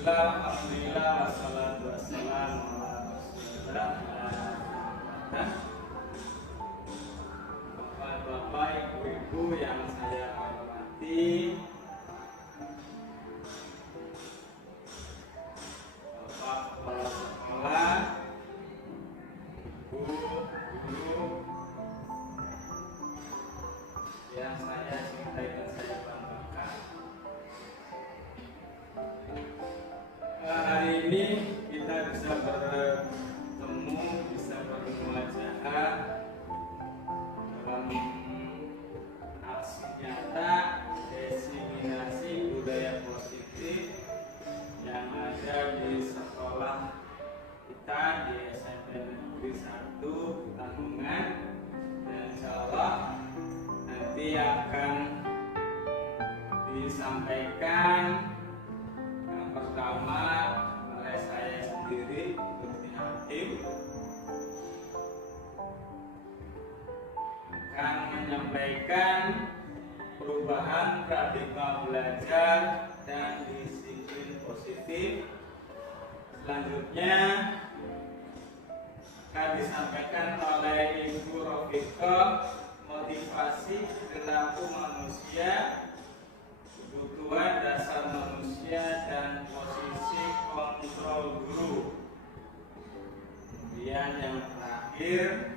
Alhamdulillah wassalatu wassalamu ala Rasulillah. Bapak, Ibu-ibu yang saya hormati, Bapak kepala sekolah, Ibu guru yang saya cintai dan saya banggakan. Hari ini kita bisa bertemu, bisa bermuajahah dalam aksi nyata diseminasi budaya positif yang ada di sekolah kita di SMP Negeri 1 Lamongan, dan insya Allah nanti akan disampaikan yang pertama oleh saya sendiri, Dr. Hakim, akan menyampaikan perubahan paradigma belajar dan disiplin positif. Selanjutnya akan disampaikan oleh Ibu Rofiqah motivasi perilaku manusia, kebutuhan dasar manusia, dan posisi kontrol guru. Kemudian yang terakhir,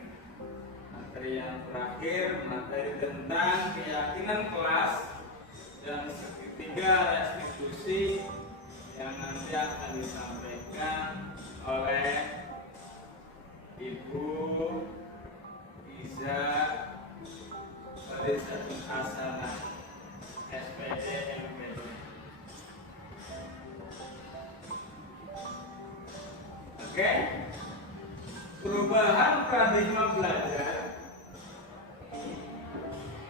materi tentang keyakinan kelas dan segitiga restitusi yang nanti akan disampaikan oleh Ibu Iza Barisatul Hasanah, SPD MPD. Oke, perubahan paradigma belajar.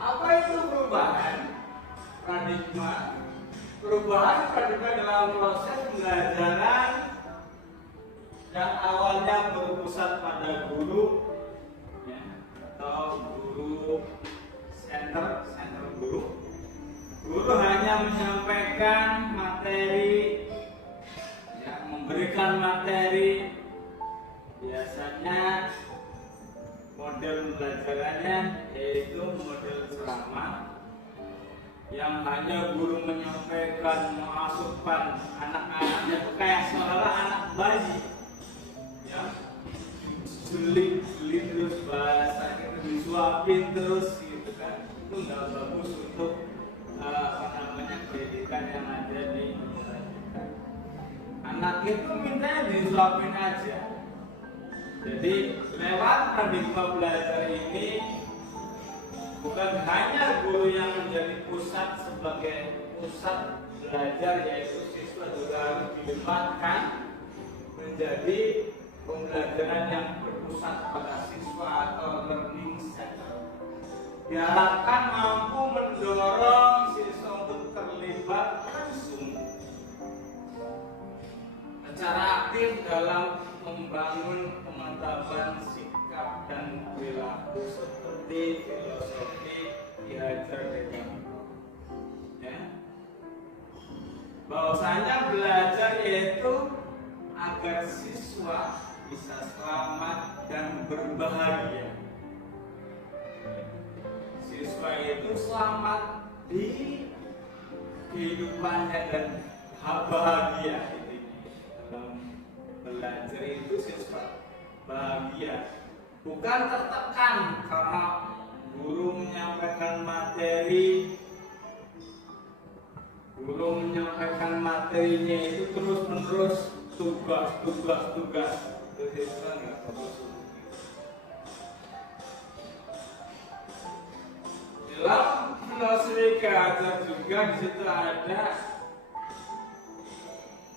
Apa itu perubahan paradigma? Perubahan paradigma dalam proses pembelajaran yang awalnya berpusat pada guru, ya, atau guru center guru, menyampaikan materi, ya, memberikan materi. Biasanya model pembelajarannya yaitu model ceramah yang hanya guru menyampaikan, memasukkan anak-anaknya kayak seolah anak bayi, ya, sulit terus bahasanya disuapin terus gitu kan. Itu nggak bagus untuk pendidikan yang ada di negara kita. Anak itu mintanya disuapin aja. Jadi lewat paradigma belajar ini bukan hanya guru yang menjadi pusat sebagai pusat belajar, yaitu siswa juga harus dilibatkan menjadi pembelajaran yang berpusat pada siswa atau learning center. Diharapkan mampu mendorong siswa untuk terlibat langsung secara aktif dalam membangun pemantapan sikap dan perilaku seperti filosofi Ki Hajar Dewantara. Ya. Bahwasanya belajar yaitu agar siswa bisa selamat dan berbahagia. Siswa itu selamat di kehidupannya dan bahagia. Dalam belajar itu siswa bahagia, bukan tertekan karena guru menyampaikan materinya itu terus-menerus tugas. Itu siswa nggak fokus. Dalam filosofi Ki Hajar juga di situ ada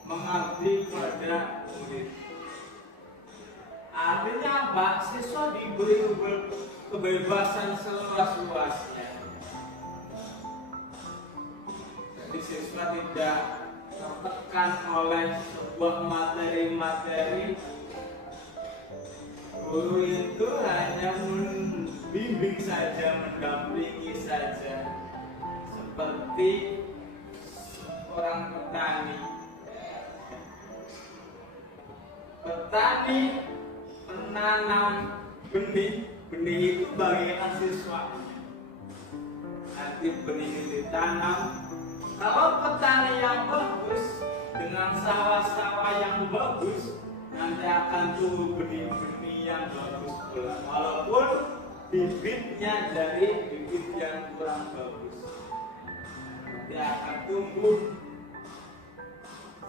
mengabdi pada murid. Artinya apa? Siswa diberi kebebasan seluas-luasnya. Jadi siswa tidak tertekan oleh sebuah materi. Guru itu hanya membimbing saja, mendampingi saja, seperti seorang petani. Petani menanam benih itu bagian siswa. Nanti benih ini ditanam. Kalau petani yang bagus dengan sawah-sawah yang bagus, nanti akan tumbuh benih-benih yang bagus pula. Walaupun bibitnya dari bibit yang kurang bagus, nanti akan tumbuh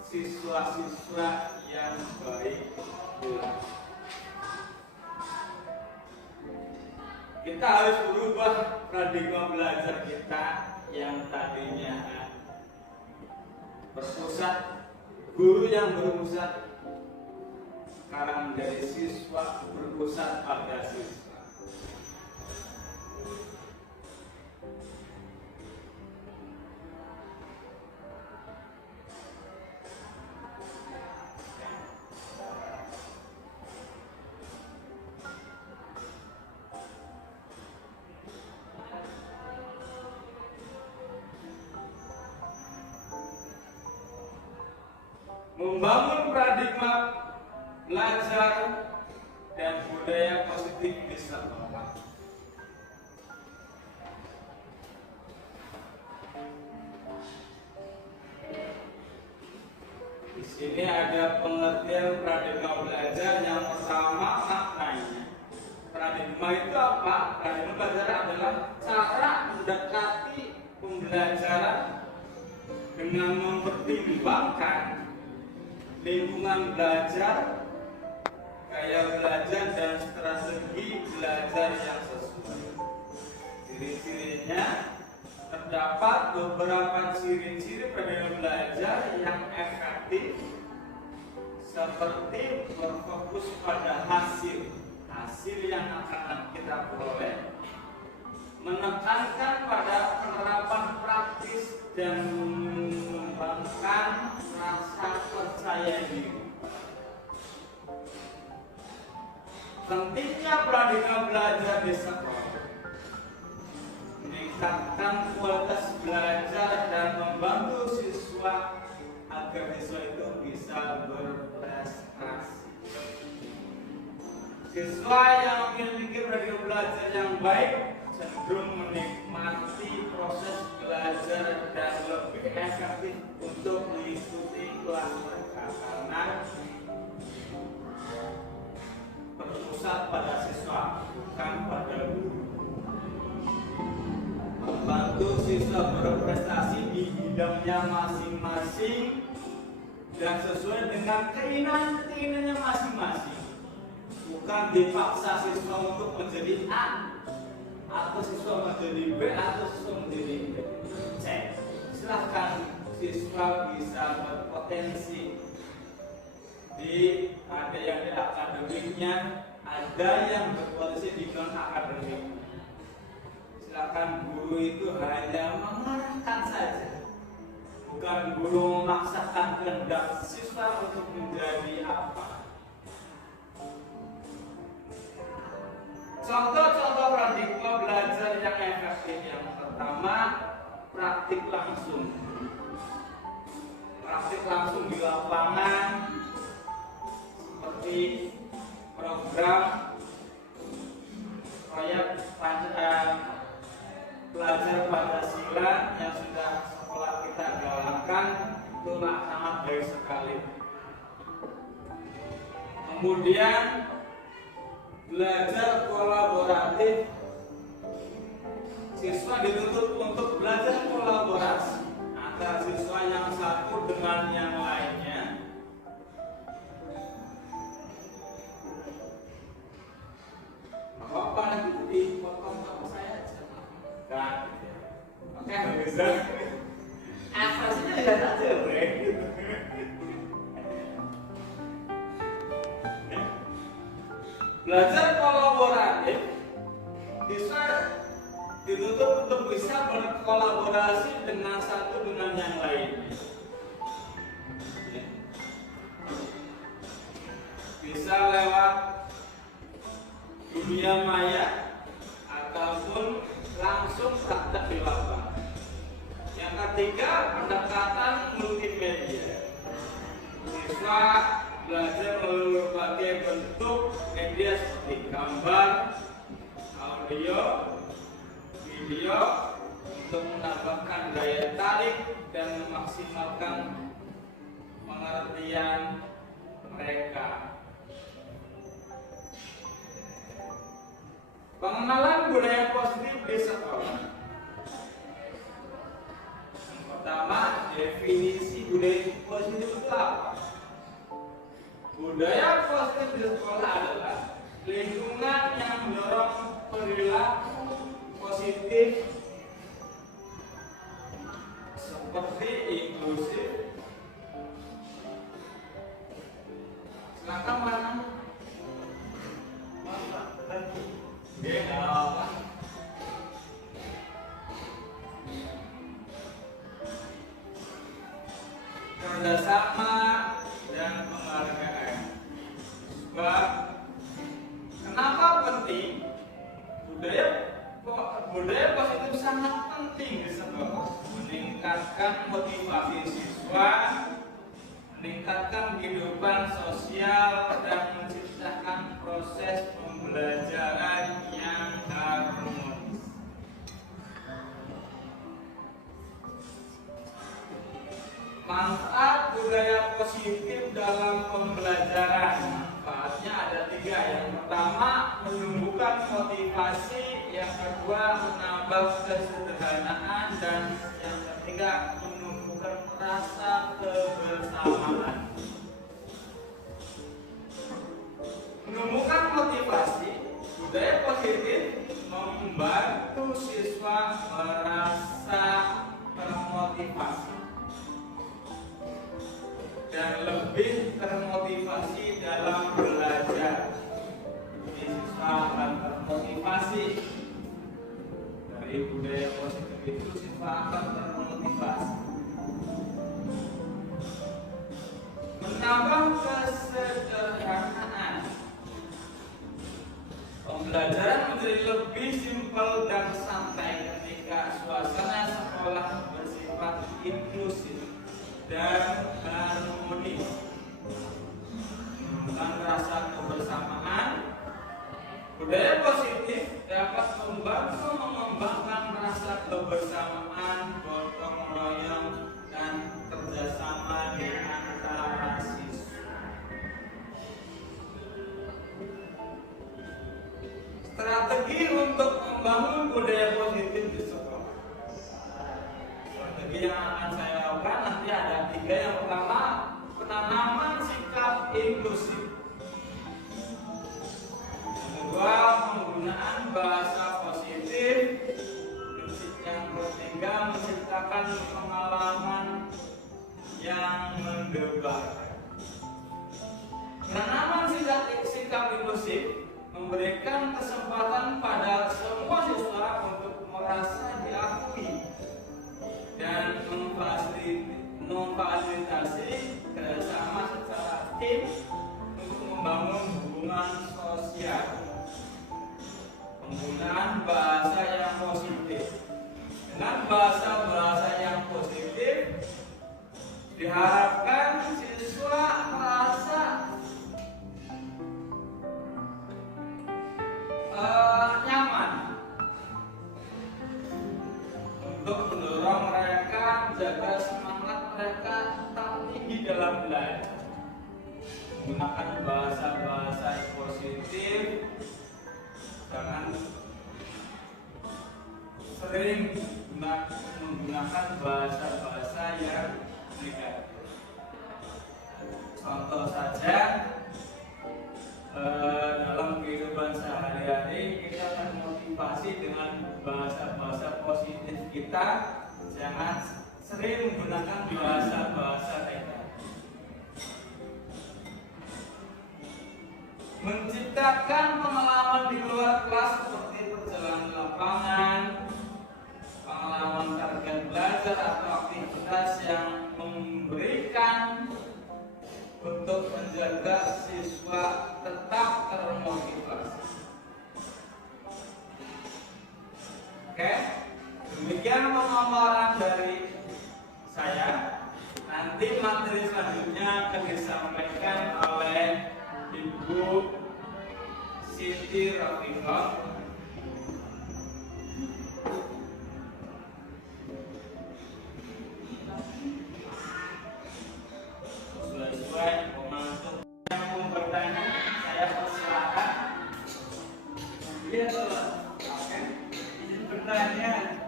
siswa-siswa yang baik pula. Kita harus berubah paradigma belajar kita yang tadinya berpusat, guru yang berpusat, sekarang menjadi siswa berpusat pada siswa. Membangun paradigma belajar dan budaya positif di sekolah. Di sini ada pengertian paradigma belajar. Yang pertama, maknanya. Paradigma itu apa? Paradigma belajar adalah cara mendekati pembelajaran dengan mempertimbangkan lingkungan belajar, gaya belajar, dan strategi belajar yang sesuai. Ciri-cirinya terdapat beberapa ciri-ciri paradigma belajar yang efektif, seperti berfokus pada hasil yang akan kita peroleh, menekankan pada penerapan praktis dan mengembangkan rasa percaya diri. Pentingnya paradigma belajar di sekolah. Ini meningkatkan kualitas belajar dan membantu siswa agar siswa itu bisa berprestasi. Siswa yang memiliki metode belajar yang baik cenderung menikmati proses belajar dan lebih efektif untuk mengikuti kelas mereka karena berpusat pada siswa bukan pada guru. Membantu siswa berprestasi di bidangnya masing-masing dan sesuai dengan keinginannya masing-masing. Bukan dipaksa siswa untuk menjadi A atau siswa menjadi B atau siswa menjadi C. Silahkan siswa bisa berpotensi ada yang di akademiknya, ada yang berpotensi di non akademik. Silakan guru itu hanya mengarahkan saja, bukan guru memaksakan kehendak siswa untuk menjadi apa. Contoh-contoh paradigma belajar yang efektif yang pertama, praktik langsung. Praktik langsung di lapangan seperti program proyek belajar Pancasila yang sudah sekolah kita jalankan, itu sangat baik sekali. Kemudian belajar kolaboratif, siswa dituntut untuk belajar kolaborasi antara siswa yang satu dengan yang lainnya. Apa lagi dipotong sama saya aja? Kan? Oke, bisa. Asasnya lihat aja, bre. Belajar kolaboratif, siswa dituntut untuk bisa berkolaborasi dengan satu dengan yang lain. Bisa lewat dunia maya ataupun langsung praktek di lapangan. Yang ketiga, pendekatan multimedia. Siswa belajar melalui berbagai bentuk media seperti gambar, audio, video untuk menambahkan daya tarik dan memaksimalkan pengertian mereka. Pengenalan budaya positif di sekolah. Yang pertama, definisi budaya positif itu apa? Budaya positif di sekolah adalah lingkungan yang mendorong perilaku positif seperti inklusif. Silakan mana? Lagi. Nggih, apa? Kerjasama dan penghargaan. Sebab kenapa penting? Budaya positif sangat penting di sekolah. Meningkatkan motivasi siswa, meningkatkan kehidupan sosial dan menciptakan proses pembelajaran yang harmonis. Manfaat budaya positif dalam pembelajaran. Manfaatnya ada 3. Yang pertama, menumbuhkan motivasi. Yang kedua, menambah kesederhanaan. Dan yang ketiga, menumbuhkan rasa kebersamaan. Menumbuhkan motivasi. Budaya positif membantu siswa merasa termotivasi dan lebih termotivasi dalam belajar. Jadi siswa akan termotivasi dari budaya positif itu, siswa akan termotivasi. Menambah kesederhanaan. Pembelajaran menjadi lebih simpel dan santai ketika inklusif dan harmoni, menumbuhkan rasa kebersamaan. Budaya positif dapat membantu mengembangkan rasa kebersamaan, gotong royong, dan kerjasama di antara siswa. Strategi untuk membangun budaya positif di sekolah. Strategi yang akan saya lakukan nanti ada 3. Yang pertama, penanaman sikap inklusif. Kedua, penggunaan bahasa positif. Yang ketiga, menciptakan pengalaman yang mendebarkan. Penanaman sikap inklusif memberikan kesempatan pada semua siswa untuk merasa diakui dan memfasilitasi kerjasama secara tim untuk membangun hubungan sosial. Penggunaan bahasa yang positif. Dengan bahasa yang positif diharapkan siswa merasa nyaman untuk mendorong mereka menjaga semangat mereka tetap tinggi dalam belajar. Menggunakan bahasa-bahasa yang positif, jangan sering menggunakan bahasa-bahasa yang negatif. Contoh saja, dalam kehidupan sehari-hari kita termotivasi dengan bahasa-bahasa positif kita, jangan sering menggunakan bahasa-bahasa negatif. Menciptakan pengalaman di luar kelas seperti perjalanan lapangan, pengalaman target belajar atau aktivitas yang memberikan untuk menjaga siswa tetap termotivasi. Oke, demikian pemaparan dari saya. Nanti materi selanjutnya akan disampaikan oleh Ibu Siti Rafiqah. Sesuai pemantau yang mau bertanya, saya persilakan. Iya tuh, oke. Izin bertanya,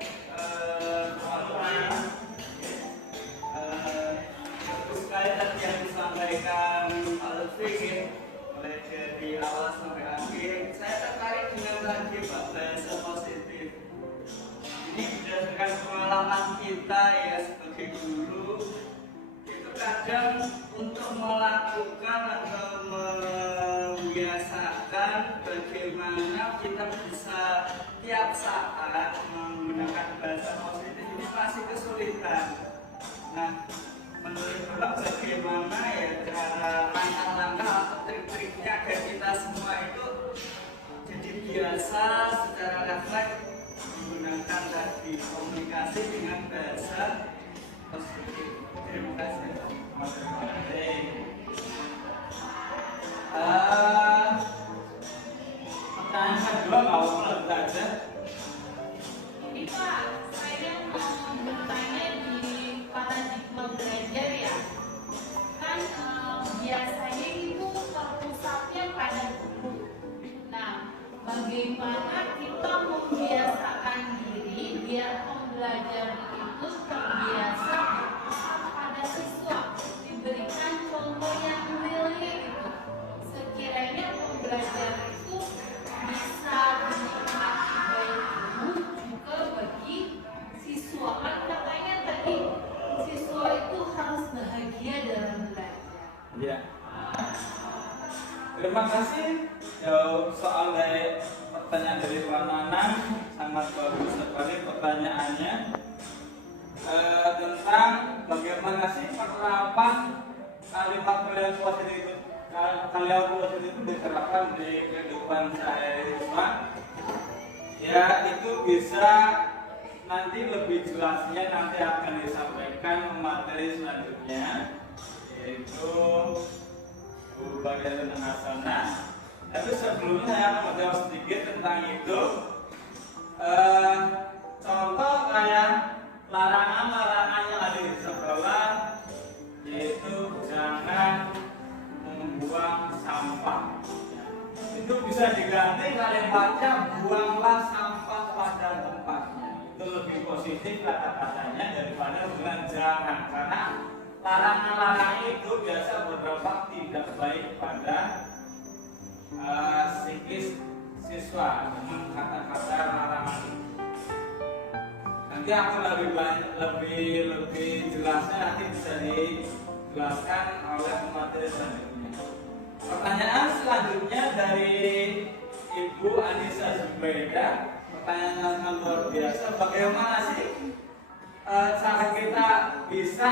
terus sekali tadi yang disampaikan Pak Lutfi, mulai dari awal sampai akhir, saya tertarik dengan tadi Pak, bahasa positif. Ini berdasarkan pengalaman kita ya sebagai guru, itu kadang untuk melakukan atau membiasakan bagaimana kita bisa tiap saat menggunakan bahasa positif ini masih kesulitan. Nah, menurut Bapak bagaimana ya cara langkah-langkah atau trik-triknya agar kita semua itu jadi biasa secara refleks menggunakan tadi komunikasi dengan bahasa positif. Terima kasih. Pertanyaan kedua mau lanjut aja. Ini Pak, saya mau bertanya di paradigma belajar ya. Kan biasanya itu terpusatnya pada guru. Nah, bagaimana kita membiasakan diri biar pembelajaran itu terbiasa pada siswa, diberikan contoh yang realnya gitu. Sekiranya pembelajaran itu bisa dinikmati baik guru juga bagi siswa. Kan katanya tadi siswa itu harus bahagia dalam belajar. Ya. Terima kasih. Jawab soal dari pertanyaan dari Pak Nanang, sangat bagus sekali pertanyaannya. Tentang bagaimana sih penerapan kalimat positif itu diterapkan di kehidupan sehari-hari. Ya, itu bisa nanti lebih jelasnya nanti akan disampaikan materi selanjutnya, yaitu Guru Bagian Tengah Sana. Tapi sebelumnya saya akan menjawab sedikit tentang itu. Contoh kayak larangan-larangan yang ada di sekolah, yaitu jangan membuang sampah. Itu bisa diganti kalimatnya buanglah sampah pada tempatnya. Itu lebih positif kata-katanya daripada dengan jangan, karena larangan-larangan itu biasa berdampak tidak baik pada psikis siswa dengan kata-kata larangan itu. Nanti akan lebih jelasnya nanti bisa dijelaskan oleh materi selanjutnya. Pertanyaan selanjutnya dari Ibu Anissa Zubaida. Pertanyaan yang luar biasa. Bagaimana sih cara kita bisa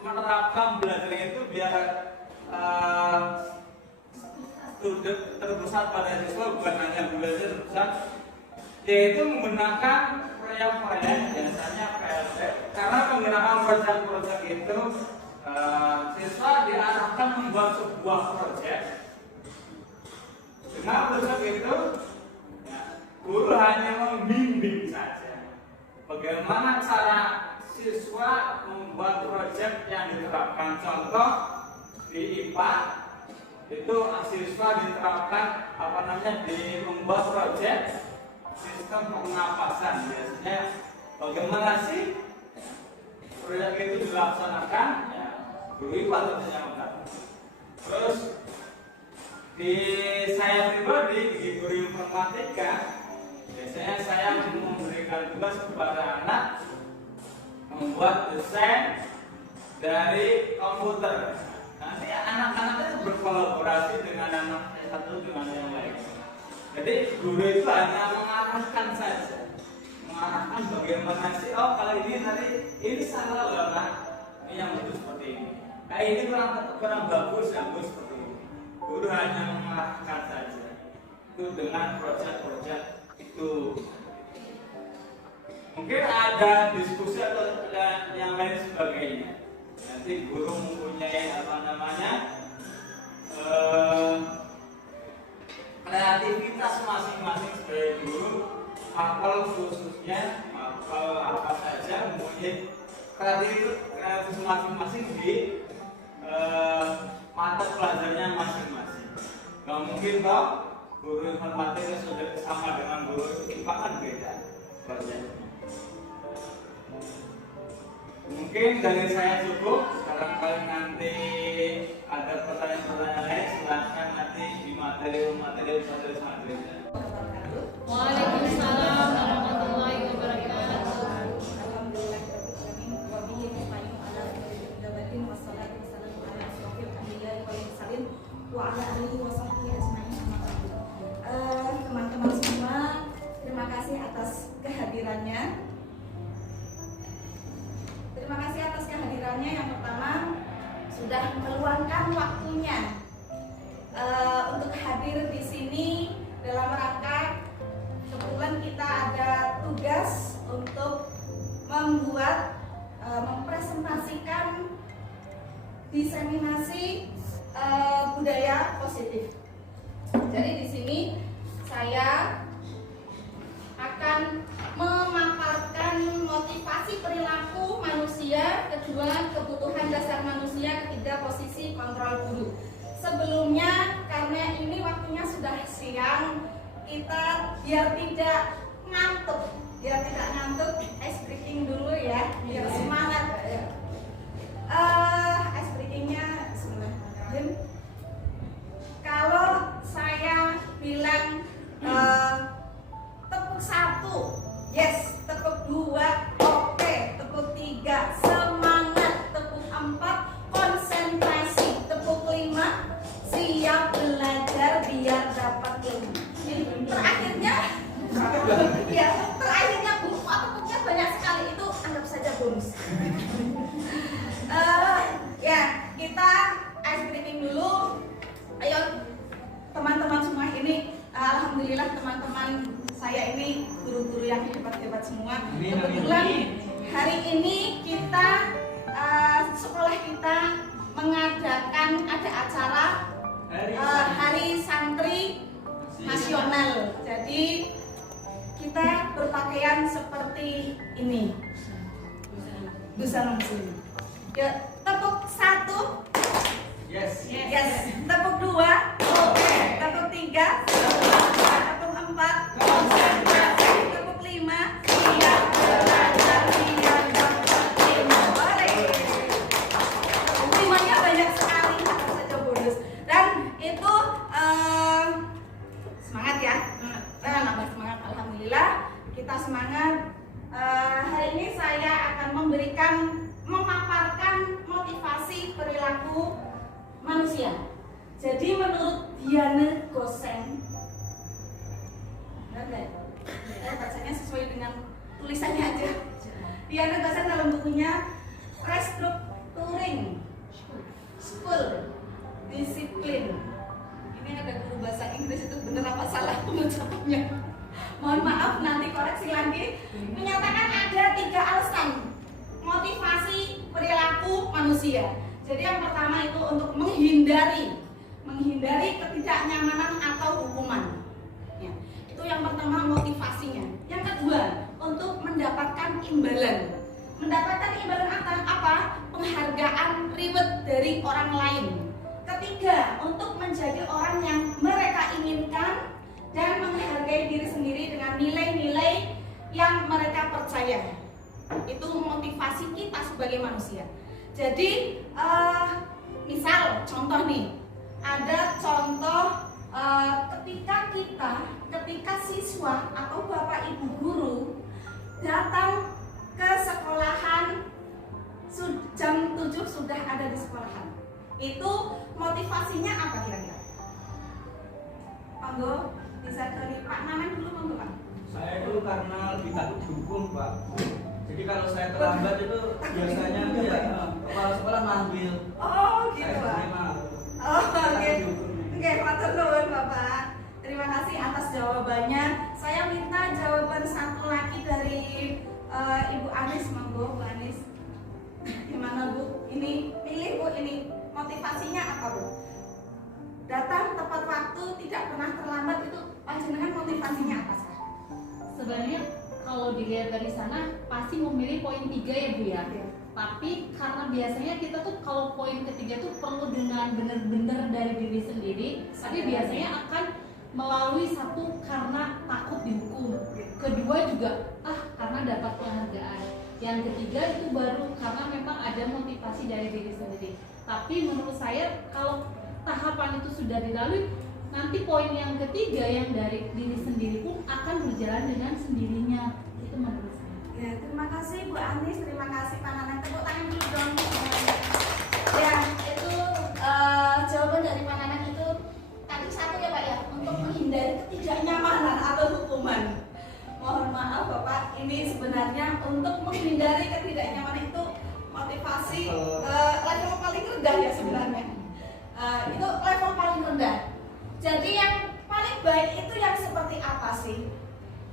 menerapkan belajar itu biar terpusat pada siswa, bukan hanya belajar terpusat, yaitu menggunakan proyek-proyek, biasanya PLT. Karena menggunakan proyek-proyek itu siswa diarahkan membuat sebuah proyek. Dengan proyek itu guru hanya membimbing saja bagaimana cara siswa membuat proyek yang diterapkan. Contoh di IPA itu siswa diterapkan membuat proyek sistem pernapasan. Biasanya bagaimana sih proyek itu dilaksanakan? Ya, guru IPA tentunya mengatakan. Terus di saya pribadi di guru informatika, biasanya saya memberikan tugas kepada anak membuat desain dari komputer. Nanti anak-anak itu berkolaborasi dengan anak satu dengan yang lain. Jadi guru itu hanya mengarahkan saja, mengarahkan bagaimana sih, oh kalau ini nanti ini salah loh nak, ini yang bagus seperti ini. Kayak ini kurang bagus, seperti ini. Guru hanya mengarahkan saja. Itu dengan proyek-proyek itu. Mungkin ada diskusi atau yang lain sebagainya. Nanti guru mempunyai kreativitas masing-masing sebagai guru, mapel khususnya, mapel apa saja mempunyai kreativitas masing-masing di mata pelajarnya masing-masing. Gak mungkin toh guru informatika sudah sama dengan guru IPA, kan beda pelajarannya. Mungkin dari saya cukup. Barangkali nanti ada pertanyaan-pertanyaan lain, silahkan nanti di materi selanjutnya. Waalaikumsalam warahmatullahi wabarakatuh. Teman-teman semua, terima kasih atas kehadirannya. Terima kasih atas kehadirannya. Yang pertama, sudah meluangkan waktunya untuk hadir di sini dalam rangka kebetulan kita ada tugas untuk mempresentasikan diseminasi budaya positif. Jadi di sini saya akan memaparkan motivasi perilaku manusia, kedua kebutuhan dasar manusia, ketiga posisi kontrol guru. Sebelumnya karena ini waktunya sudah siang, kita biar tidak ngantuk, ice breaking dulu ya, biar semangat. Ice breakingnya Bismillahirrahmanirrahim. Kalau saya bilang tepuk 1, yes. Tepuk 2, oke. Tepuk 3, semangat. Tepuk 4, konsentrasi. Tepuk 5, siap belajar biar dapat ilmu. Terakhirnya, ya, terakhirnya tepuknya banyak sekali, itu anggap saja bonus. Ya, kita ice breaking dulu. Ayo teman-teman semua ini, alhamdulillah teman-teman saya ini guru-guru yang hebat-hebat semua. Amin, Kebetulan amin. hari ini kita sekolah kita mengadakan ada acara Hari Santri Nasional. Jadi kita berpakaian seperti ini. Busana muslim. Ya, tepuk 1. Yes. Yes. Tepuk 2. Oke. Tepuk 3. Tepuk 4. Tepuk 5. Siap belajar, siap dapat boleh. Limanya banyak sekali, apa saja bonus. Dan itu semangat ya. Nambah semangat, alhamdulillah. Kita semangat. Hari ini saya akan memaparkan motivasi perilaku manusia. Jadi menurut Diana Gosen, saya bacanya sesuai dengan tulisannya aja. Diana Gosen dalam bukunya Restructuring School Discipline. Ini ada guru bahasa Inggris, itu bener apa salah pengucapannya? Mohon maaf, nanti koreksi lagi. Menyatakan ada 3 alasan motivasi perilaku manusia. Jadi yang pertama itu untuk menghindari ketidaknyamanan atau hukuman. Ya, itu yang pertama motivasinya. Yang kedua untuk mendapatkan imbalan. Mendapatkan imbalan apa? Penghargaan, reward dari orang lain. Ketiga untuk menjadi orang yang mereka inginkan dan menghargai diri sendiri dengan nilai-nilai yang mereka percaya. Itu motivasi kita sebagai manusia. Jadi misal contoh nih, ada contoh ketika siswa atau bapak ibu guru datang ke sekolahan jam 7 sudah ada di sekolahan. Itu motivasinya apa kira-kira? Monggo bisa dari Pak Nanan dulu, monggo Pak. Saya itu karena lebih takut dihukum, Pak. Jadi kalau saya terlambat itu biasanya itu ya kepala sekolah manggil. Oh gitu Saya Pak. terima. Oh oke. Dihukum. Oke, matur nuwun Bapak. Terima kasih atas jawabannya. Saya minta jawaban satu lagi dari Ibu Anis, monggo Bu Anis. Gimana Bu? Ini pilih Bu, ini motivasinya apa Bu? Datang tepat waktu, tidak pernah terlambat, itu panjenengan motivasinya apa sih? Sebenarnya kalau dilihat dari sana pasti memilih poin 3 ya Bu ya. Iya. Tapi karena biasanya kita tuh kalau poin ketiga tuh perlu dengan benar-benar dari diri sendiri. Tapi biasanya akan melalui satu karena takut dihukum. Kedua juga karena dapat penghargaan. Yang ketiga itu baru karena memang ada motivasi dari diri sendiri. Tapi menurut saya kalau tahapan itu sudah dilalui, nanti poin yang ketiga yang dari diri sendiri pun akan berjalan dengan sendirinya. Itu menurut saya. Ya, terima kasih Bu Anis, terima kasih Pak Nanang. Tepuk tangan dulu dong. Ya, itu jawaban dari Pak Nanang itu tadi satu ya Pak ya, untuk menghindari ketidaknyamanan atau hukuman. Mohon maaf Bapak, ini sebenarnya untuk menghindari ketidaknyamanan itu motivasi level paling rendah ya sebenarnya. Itu level paling rendah. Jadi yang paling baik itu yang seperti apa sih?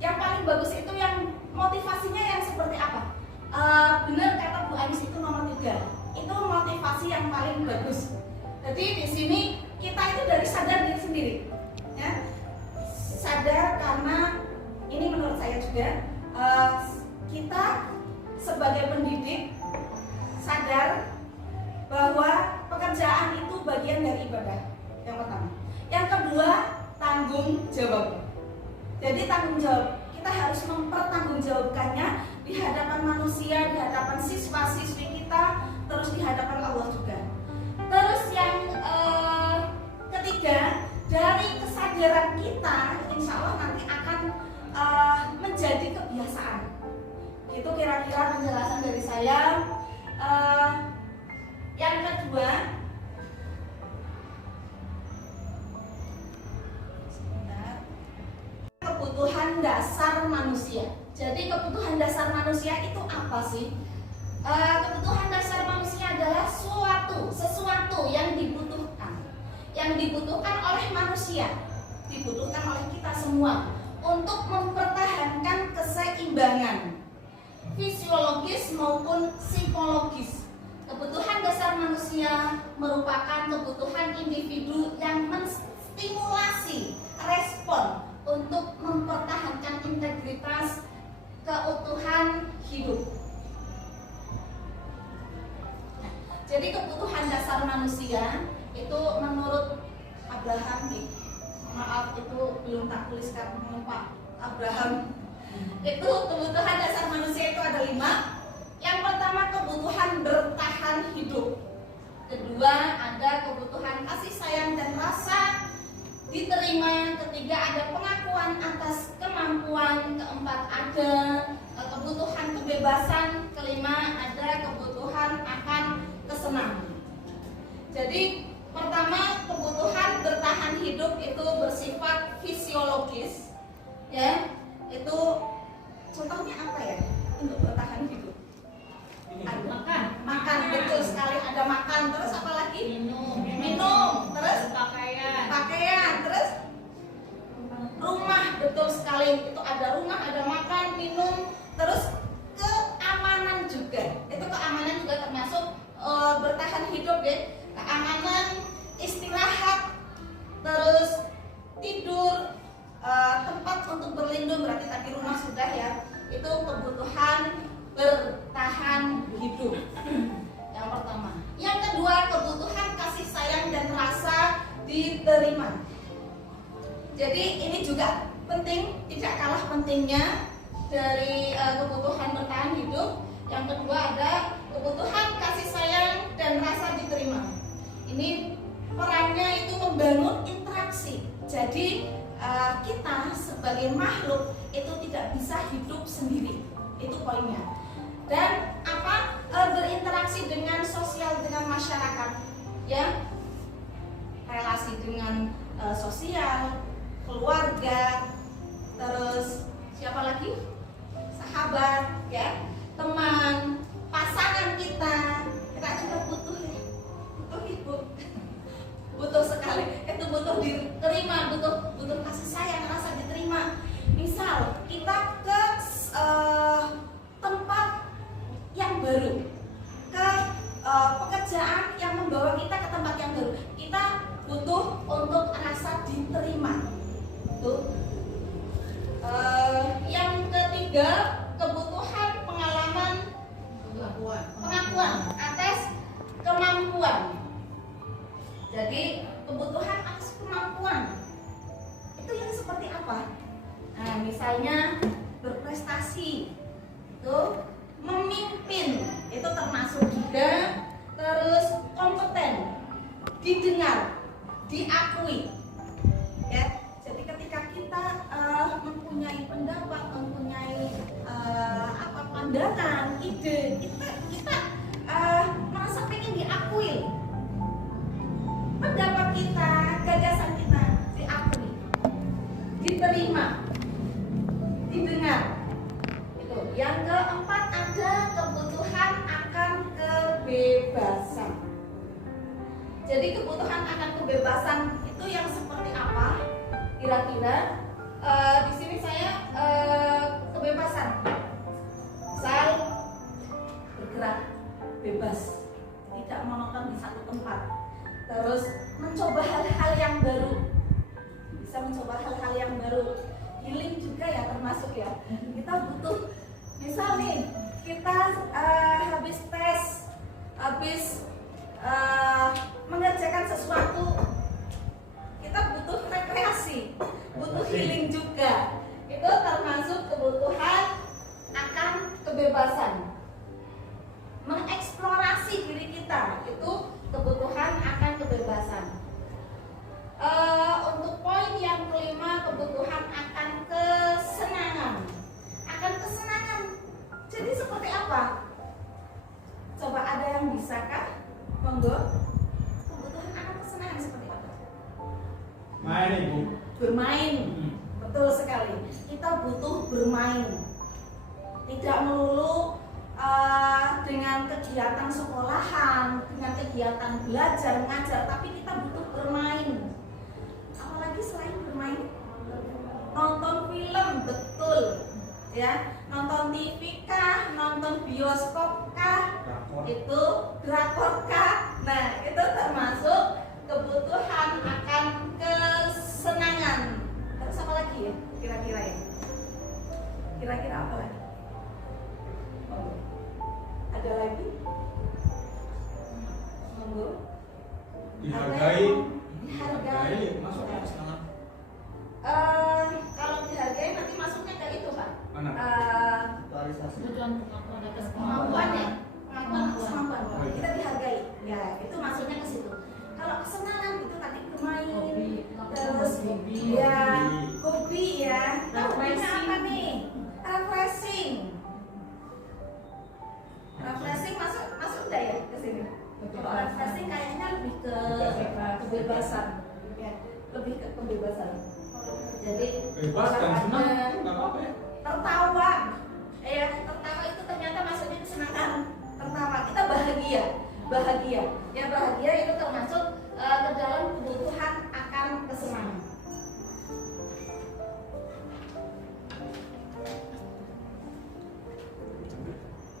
Yang paling bagus itu yang motivasinya yang seperti apa? Benar kata Bu Anis itu nomor 3. Itu motivasi yang paling bagus. Jadi di sini kita itu dari sadar diri sendiri, ya. Sadar karena ini menurut saya juga kita sebagai pendidik sadar bahwa pekerjaan itu bagian dari ibadah. Yang pertama. Yang kedua, tanggung jawab. Jadi tanggung jawab, kita harus mempertanggungjawabkannya di hadapan manusia, di hadapan siswa-siswi kita, terus di hadapan Allah juga. Terus yang ketiga, dari kesadaran kita, insya Allah nanti akan menjadi kebiasaan. Itu kira-kira penjelasan dari saya. Yang kedua, kebutuhan dasar manusia. Jadi kebutuhan dasar manusia itu apa sih? Kebutuhan dasar manusia adalah sesuatu yang dibutuhkan oleh manusia, dibutuhkan oleh kita semua untuk mempertahankan keseimbangan fisiologis maupun psikologis. Kebutuhan dasar manusia merupakan kebutuhan individu yang menstimulasi respon untuk mempertahankan integritas keutuhan hidup. Jadi kebutuhan dasar manusia itu menurut Abraham, maaf itu belum tak tuliskan, Pak Abraham. Itu kebutuhan dasar manusia itu ada 5. Yang pertama kebutuhan bertahan hidup. Kedua ada kebutuhan kasih sayang dan rasa diterima. Ketiga ada pengakuan atas kemampuan. Keempat ada kebutuhan kebebasan. Kelima ada kebutuhan akan kesenangan. Jadi pertama kebutuhan bertahan hidup itu bersifat fisiologis, ya. Itu contohnya apa ya untuk bertahan hidup? Makan, betul sekali, ada makan, terus apa lagi? Minum, terus pakaian, terus rumah, betul sekali, itu ada rumah, ada makan, minum, terus keamanan juga, itu keamanan juga termasuk bertahan hidup ya, keamanan, istirahat, terus tidur, tempat untuk berlindung, berarti tadi rumah sudah ya, itu kebutuhan bertahan hidup. Yang pertama. Yang kedua kebutuhan kasih sayang dan rasa diterima. Jadi ini juga penting, tidak kalah pentingnya dari kebutuhan bertahan hidup. Yang kedua ada kebutuhan kasih sayang dan rasa diterima. Ini perannya itu membangun interaksi. Jadi kita sebagai makhluk itu tidak bisa hidup sendiri. Itu poinnya. Dan berinteraksi dengan sosial, dengan masyarakat, ya, relasi dengan sosial, keluarga, terus siapa lagi, sahabat, ya, teman, pasangan kita juga butuh ya, butuh hidup, butuh sekali, itu butuh diterima, butuh kasih sayang, rasa diterima. Misal kita ke tempat yang baru, ke pekerjaan yang membawa kita ke tempat yang baru, kita butuh untuk rasa diterima. Tuh. Yang ketiga kebutuhan pengakuan atas kemampuan. Jadi kebutuhan atas kemampuan itu yang seperti apa? Nah, misalnya berprestasi, itu memimpin, itu termasuk juga, terus kompeten, didengar, diakui, ya. Jadi ketika kita mempunyai pendapat, mempunyai pandangan, ide, kita merasa pengen diakui, pendapat kita, gagasan kita diakui, diterima, didengar. Itu. Yang keempat ada kebutuhan akan kebebasan. Jadi kebutuhan akan kebebasan itu yang seperti apa? Kira-kira di sini saya kebebasan. Misal bergerak bebas, tidak monoton di satu tempat. Terus mencoba hal-hal yang baru. Bisa mencoba hal-hal yang baru. Healing juga ya termasuk ya. Kita butuh, misal nih kita habis tes, habis mengerjakan sesuatu, kita butuh rekreasi, butuh healing juga. Itu termasuk kebutuhan akan kebebasan. Mengeksplorasi diri kita itu kebutuhan akan kebebasan. Untuk poin yang kelima kebutuhan akan kesenangan. Akan kesenangan. Jadi seperti apa? Coba ada yang bisakah? Monggo. Kebutuhan akan kesenangan seperti apa? Main Ibu. Bermain. Betul sekali. Kita butuh bermain. Tidak melulu dengan kegiatan sekolahan, dengan kegiatan belajar, mengajar, tapi kita butuh bermain. Apalagi selain bermain? nonton film betul, ya, nonton TV kah, nonton bioskop kah, itu drakor kah. Nah, itu termasuk kebutuhan akan kesenangan. Terus apa lagi ya? Kira-kira ya? Kira-kira apa lagi? Oh, ada lagi? Monggo. Dihargai. Dihargai. Masuk ke setengah. Kalau dihargai nanti masuknya ke itu, Pak. Mana? Kebutuhan pengakuan atas Kemampuan ya, pengakuan atas Kemampuan. kemampuan. Kita dihargai. Ya, itu masuknya ke situ. Kalau kesenangan itu tadi bermain, Hobi, terus hobi. ya, hobi ya. Nah, hobinya Refreshing. apa nih? Refreshing. Refreshing masuk udah ya ke sini. Kalau refreshing kayaknya lebih ke kebebasan. Ya, lebih ke kebebasan. Jadi Bebas dan senang, ada nggak apa-apa ya. tertawa, ya, tertawa itu ternyata maksudnya kesenangan. Tertawa, kita bahagia, ya, bahagia itu termasuk ke dalam kebutuhan akan kesenangan.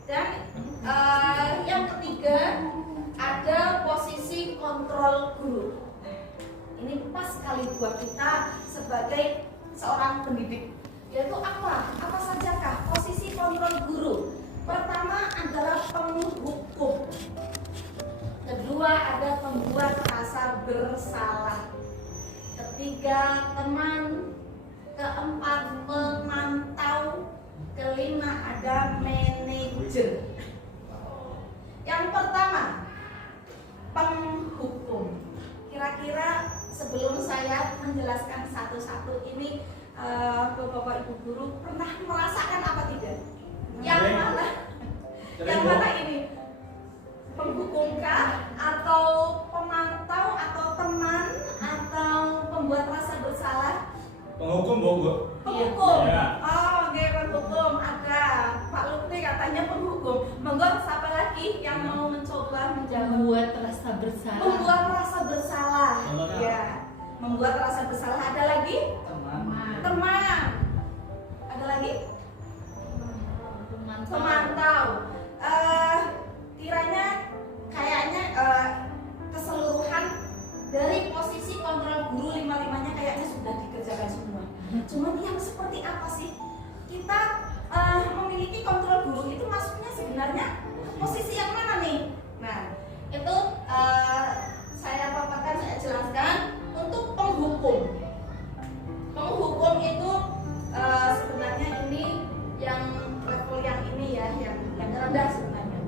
Dan yang ketiga ada posisi kontrol guru. Ini pas sekali buat kita sebagai seorang pendidik. Yaitu apa? Apa sajakah posisi kontrol guru? Pertama adalah penghukum. Kedua ada pembuat rasa bersalah. Ketiga teman. Keempat memantau. Kelima ada manajer. Yang pertama penghukum. Kira-kira sebelum saya menjelaskan satu-satu ini, Bapak Ibu guru pernah merasakan apa tidak? Yang mana? Yang mana ini? Penghukumkah atau pemantau atau teman atau pembuat rasa bersalah? Penghukum, Bu. Penghukum. Iya. Oh, oke, penghukum ada. Pak Lutfi katanya penghukum. Monggo siapa lagi yang mau mencoba menjawab? Membuat rasa bersalah. Membuat rasa bersalah. Contohnya? Ya. Membuat rasa bersalah. Ada lagi? Teman. Ada lagi? Pemantau. Kiranya kayaknya keseluruhan dari posisi kontrol guru lima-limanya kayaknya sudah dikerjakan semua. Cuman yang seperti apa sih? Kita memiliki kontrol guru itu masuknya sebenarnya posisi yang mana nih? Nah, itu saya paparkan, saya jelaskan untuk penghukum. Penghukum itu sebenarnya ini yang level yang ini ya, yang rendah sebenarnya.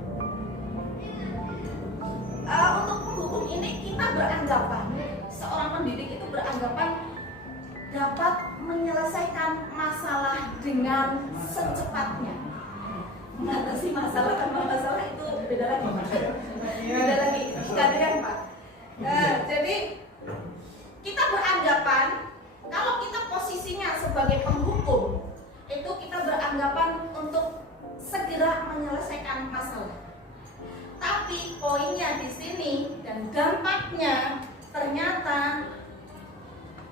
Untuk penghukum ini kita beranggapan, seorang pendidik itu beranggapan dapat menyelesaikan masalah dengan secepatnya. Mengatasi masalah tanpa masalah itu beda lagi. Beda lagi, gantian Pak. Jadi kita beranggapan kalau kita posisinya sebagai penghukum, itu kita beranggapan untuk segera menyelesaikan masalah. Tapi poinnya di sini dan dampaknya ternyata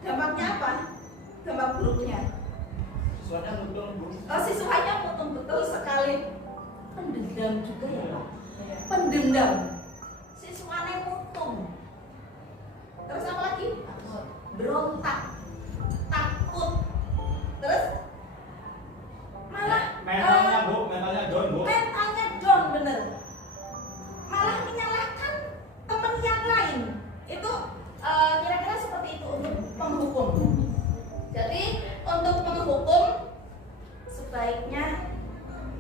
dampaknya apa? Dampak buruknya. Siswanya betul, Bu. Siswanya betul sekali pendendam juga ya Pak. Pendendam. Siswanya mutung. Terus apa lagi? Berontak, takut. Terus malah Mentalnya, Bu, mentalnya down, Bu. mentalnya down, bener. Malah menyalahkan teman yang lain. Itu kira-kira seperti itu untuk penghukum. Jadi untuk penghukum sebaiknya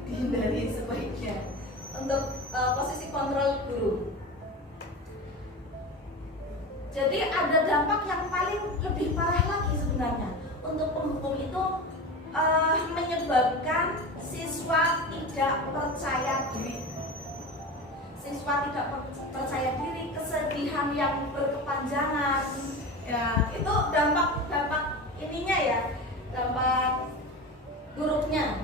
dihindari sebaiknya untuk posisi kontrol guru. Jadi ada dampak yang paling lebih parah lagi sebenarnya. Untuk penghukum itu menyebabkan siswa tidak percaya diri. Siswa tidak percaya diri, kesedihan yang berkepanjangan. Ya, itu dampak ininya ya, dampak buruknya.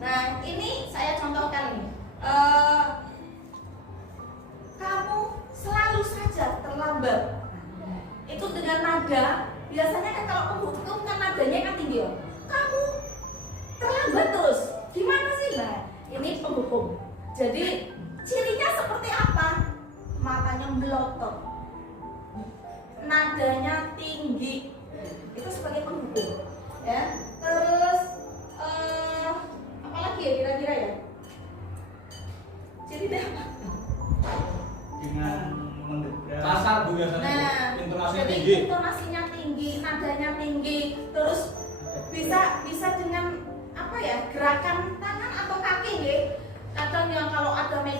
Nah, ini saya contohkan ini. Kamu selalu saja terlambat. Itu dengan nada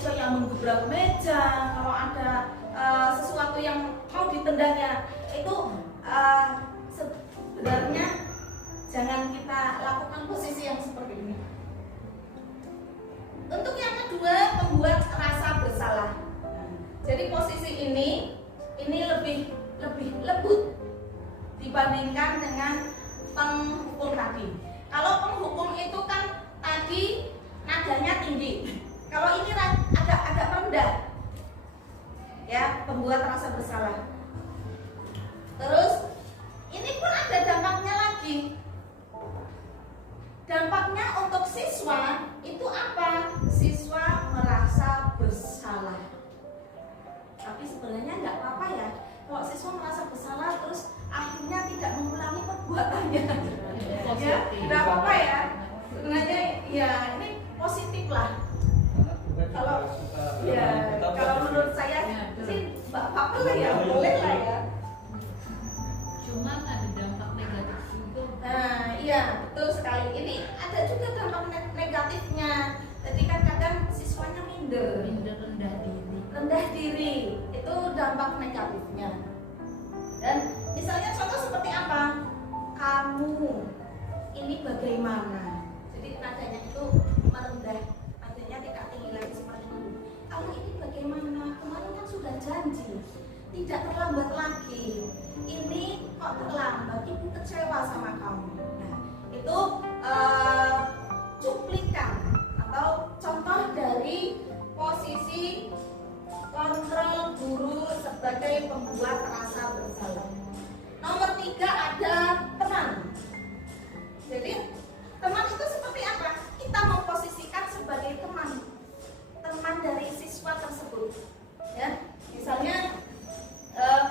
meja yang menggebrak meja, kalau ada sesuatu yang mau ditendangnya, itu sebenarnya jangan kita lakukan posisi yang seperti ini. Untuk yang kedua, membuat rasa bersalah. Jadi posisi ini lebih lembut dibandingkan dengan penghukum tadi. Kalau penghukum itu kan tadi nadanya tinggi, kalau ini agak rendah, ya, membuat rasa bersalah. Terus ini pun ada dampaknya lagi. Dampaknya untuk siswa itu apa? Siswa merasa bersalah. Tapi sebenarnya nggak apa-apa ya. Kalau siswa merasa bersalah terus akhirnya tidak mengulangi perbuatannya, ya, nggak apa-apa ya. Sebenarnya ya ini positif lah. Kalau menurut saya sih apa-apa lah ya, boleh lah ya. Cuman ada dampak negatif juga. Nah, iya, betul sekali. Ini ada juga dampak negatifnya. Jadi kan kadang siswanya minder, rendah diri. Itu dampak negatifnya. Dan misalnya contoh seperti apa? Kamu ini bagaimana? Jadi nadanya itu merendah, artinya tidak tinggi lagi seperti itu. Kamu ini bagaimana? Kemarin kan sudah janji tidak terlambat lagi. Ini kok terlambat? Ibu kecewa sama kamu. Nah, itu cuplikan atau contoh dari posisi kontrol guru sebagai pembuat rasa bersalah. Nomor 3 ada teman. Jadi teman itu seperti apa? Kita memposisikan sebagai teman dari siswa tersebut. Ya, misalnya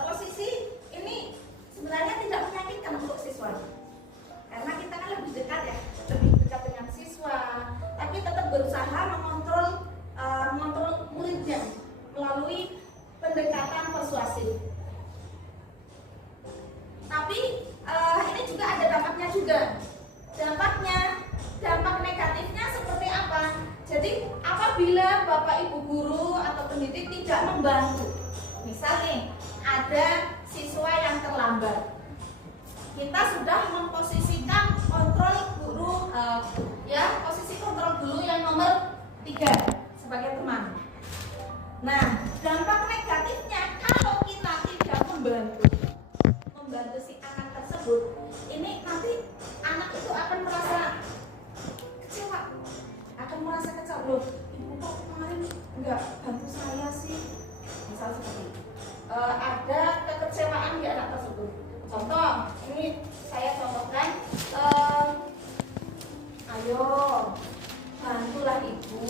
posisi ini sebenarnya tidak menyakitkan untuk siswa, karena kita kan lebih dekat ya, lebih dekat dengan siswa, tapi tetap berusaha mengontrol muridnya melalui pendekatan persuasif. Tapi ini juga ada dampaknya juga. Dampak negatifnya seperti apa? Jadi apabila Bapak Ibu guru atau pendidik tidak membantu, misalnya ada siswa yang terlambat, kita sudah memposisikan kontrol guru, posisi kontrol guru yang nomor 3 sebagai teman. Nah, dampak negatifnya kalau kita tidak membantu si anak tersebut, ini nanti anak itu akan merasa kecewa, loh, ibu kok kemarin nggak bantu saya sih, misal seperti itu. Ada kekecewaan di anak tersebut. Contoh, ini saya contohkan, ayo bantulah ibu,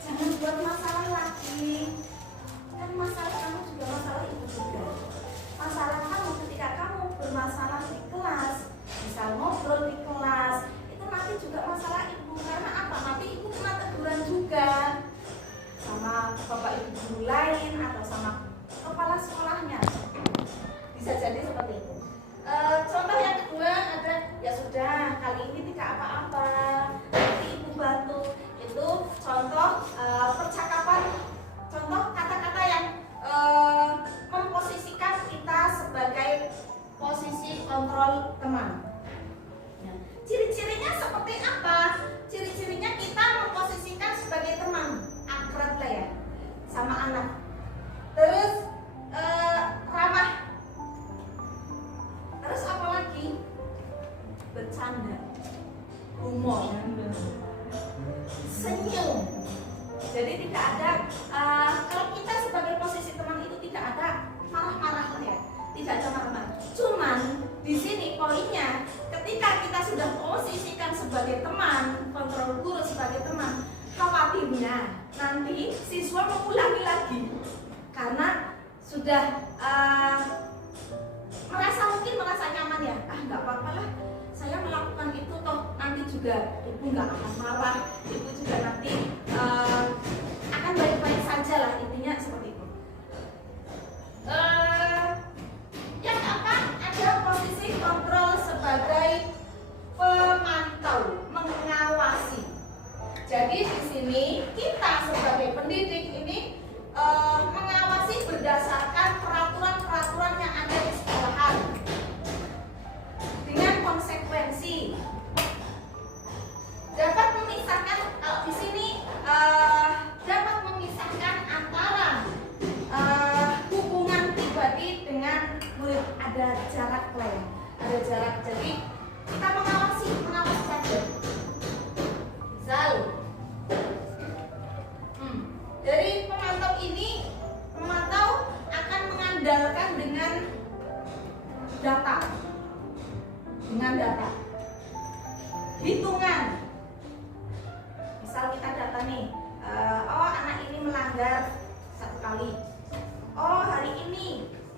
jangan buat masalah lagi. Kan masalah kamu juga masalah ibu juga. Masalah kamu ketika kamu bermasalah di kelas, misal ngobrol di kelas, itu nanti juga masalah ibu. Karena apa? Nanti ibu kena teguran juga sama bapak ibu guru lain atau sama kepala sekolahnya. Bisa jadi seperti itu. Contoh yang kedua ada, ya sudah kali ini tidak apa-apa, nanti ibu bantu. Itu contoh percakapan, contoh kata-kata yang memposisikan kita sebagai posisi kontrol teman. Ciri-cirinya seperti apa? Ciri-cirinya kita memposisikan sebagai teman, akrab lah ya sama anak. Terus ramah. Terus apa lagi? Bercanda, humor, senyum. Jadi tidak ada, kalau kita sebagai posisi teman itu tidak ada marah-marah lah ya, tidak ada marah-marah. Cuman di sini poinnya, ketika kita sudah posisikan sebagai teman, kontrol guru sebagai teman, khawatirnya nanti siswa mengulangi lagi karena sudah mungkin merasa nyaman ya, nggak apa-apa lah, saya melakukan itu toh nanti juga ibu nggak akan marah, ibu juga nanti akan baik-baik saja lah, intinya seperti itu. Yang keempat ada posisi kontrol sebagai pemantau, mengawasi. Jadi di sini kita sebagai pendidik hitungan. Misal kita data nih, oh anak ini melanggar 1 kali, oh hari ini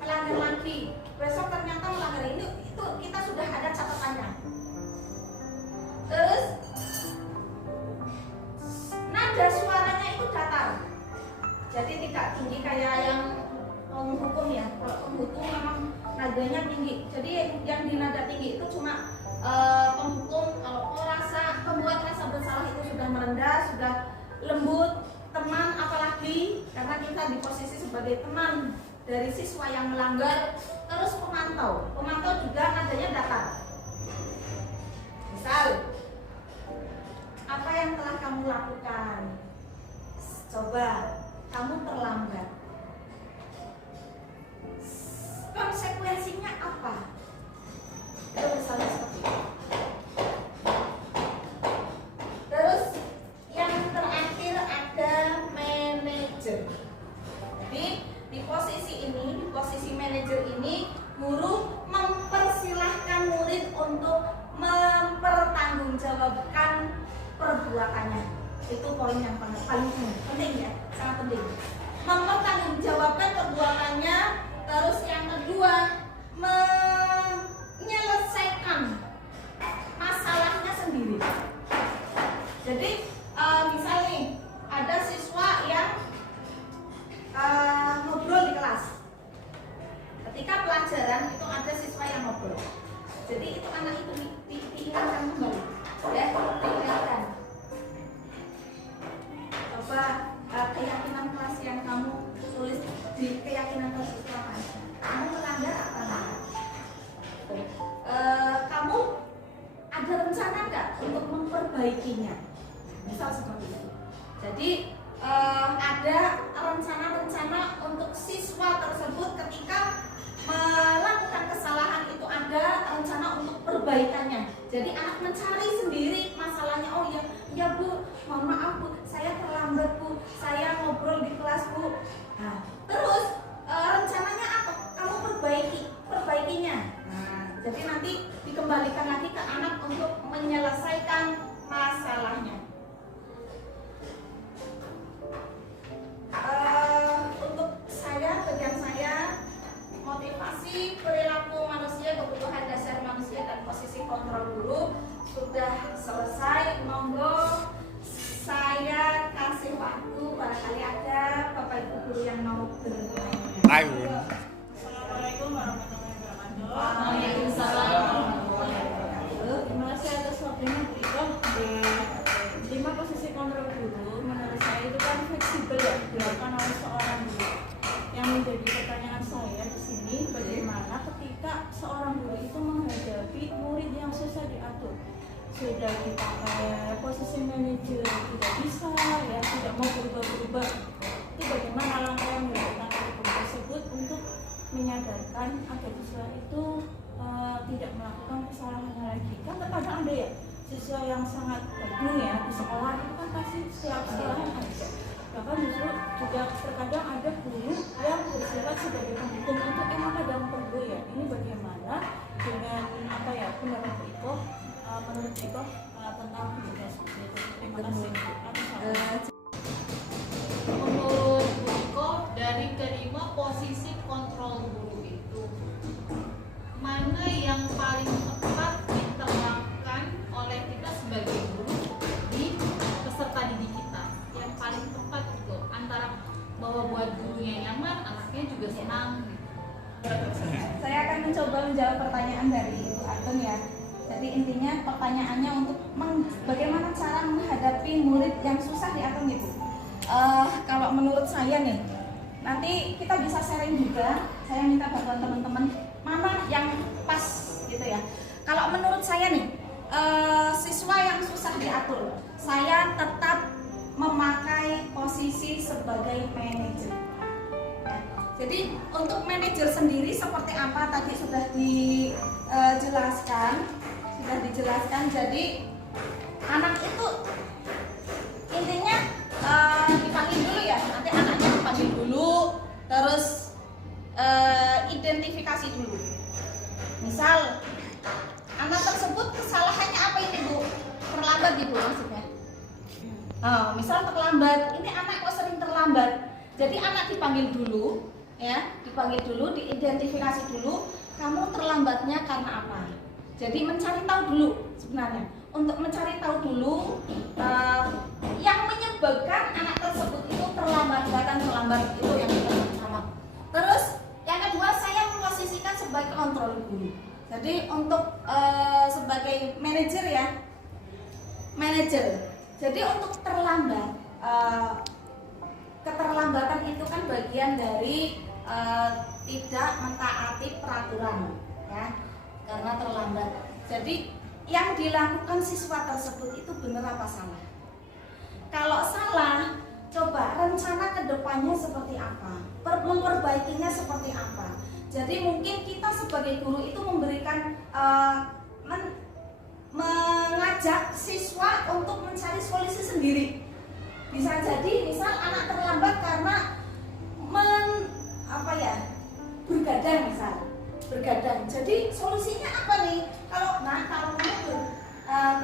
melanggar lagi, besok ternyata melanggar ini, itu kita sudah ada catatannya. Terus nada suaranya itu datar, jadi tidak tinggi kayak yang penghukum ya. Kalau penghukum memang nadanya tinggi, jadi yang di nada tinggi itu cuma penghukum. Kalau pembuat rasa bersalah itu sudah merendah, sudah lembut. Teman apalagi, karena kita di posisi sebagai teman dari siswa yang melanggar. Terus pemantau juga nadanya datar. Misal, apa yang telah kamu lakukan? Coba, kamu terlambat. Konsekuensinya apa? Itu misalnya seperti itu. Terus yang terakhir ada manajer. Jadi di posisi manajer ini, guru mempersilahkan murid untuk mempertanggungjawabkan perbuatannya. Itu poin yang paling penting ya, sangat penting. Mempertanggungjawabkan perbuatannya. Terus yang kedua, menyelesaikan masalahnya sendiri. Jadi misal nih, ada siswa yang ngobrol di kelas. Ketika pelajaran itu ada siswa yang ngobrol. Jadi itu anak itu diingatkan kembali, ya, diingatkan. Coba keyakinan kelas yang kamu tulis di keyakinan kelas itu apa? Kamu melanggar apa enggak? Kamu ada rencana nggak untuk memperbaikinya? Misal seperti itu. Jadi ada rencana-rencana untuk siswa tersebut ketika melakukan kesalahan itu ada rencana untuk perbaikannya. Jadi anak mencari sendiri masalahnya. Oh ya Bu, mohon maaf Bu, saya terlambat Bu, saya ngobrol di kelas Bu. Nah, terus rencananya apa? Kamu perbaikinya. Nah, jadi nanti dikembalikan lagi ke anak untuk menyelesaikan masalahnya. Untuk bagian saya, motivasi perilaku manusia, kebutuhan dasar manusia, dan posisi kontrol guru sudah selesai. Monggo saya kasih waktu, barangkali ada Bapak Ibu guru yang mau bertanya. Assalamualaikum warahmatullahi wabarakatuh. Waalaikumsalam warahmatullahi wabarakatuh. Terima kasih atas waktunya Bu Iko. Di 5 posisi kontrol guru menurut saya itu kan fleksibel ya, dilakukan oleh seorang guru. Yang menjadi pertanyaan saya di sini, bagaimana ketika seorang guru itu menghadapi murid yang susah diatur? Sudah dipakai posisi manajer tidak bisa, ya tidak mau berubah-ubah. Itu bagaimana langkah yang dilakukan oleh guru tersebut untuk menyadarkan agar siswa itu tidak melakukan kesalahan lagi? Kan terkadang ada ya siswa yang sangat badung ya di sekolah, itu kan pasti setiap kesalahan ada. Bahkan justru juga terkadang ada guru yang bersifat sebagai penghukum untuk emang kadang perlu ya. Ini bagaimana dengan apa ya pendapat Bu Iko, menurut Bu Iko tentang pendidikan seperti itu? Terima kasih. Menurut Bu Iko, dari kelima posisi kontrol guru itu, mana yang paling tepat diterapkan oleh kita sebagai guru di peserta didik kita? Yang paling tepat itu antara bahwa buat gurunya nyaman, anaknya juga senang. Saya akan mencoba menjawab pertanyaan dari Ibu Atun ya. Jadi intinya pertanyaannya untuk bagaimana cara menghadapi murid yang susah diatur nih Bu. Kalau menurut saya nih, nanti kita bisa sharing juga. Saya minta bantuan teman-teman mana yang pas gitu ya. Kalau menurut saya nih, siswa yang susah diatur, saya tetap memakai posisi sebagai manajer. Jadi untuk manajer sendiri seperti apa tadi sudah dijelaskan. Jadi anak itu intinya dipanggil dulu ya. Nanti anaknya dipanggil dulu, terus identifikasi dulu. Misal anak tersebut kesalahannya apa ini Bu? terlambat gitu maksudnya. Misal terlambat, ini anak kok sering terlambat. Jadi anak dipanggil dulu, ya, diidentifikasi dulu, kamu terlambatnya karena apa. Jadi mencari tahu dulu sebenarnya. Untuk mencari tahu dulu yang menyebabkan anak tersebut itu terlambat itu yang kita pertama. Terus yang kedua, saya memposisikan sebagai kontrol guru. Jadi untuk sebagai manajer ya, jadi untuk terlambat, keterlambatan itu kan bagian dari tidak mentaati peraturan, ya, karena terlambat. Jadi yang dilakukan siswa tersebut itu benar apa salah? Kalau salah, coba rencana kedepannya seperti apa, memperbaikinya seperti apa. Jadi mungkin kita sebagai guru itu memberikan mengajak siswa untuk mencari solusi sendiri. Bisa jadi misal anak terlambat karena bergadang. Jadi solusinya apa nih? Kalau kamu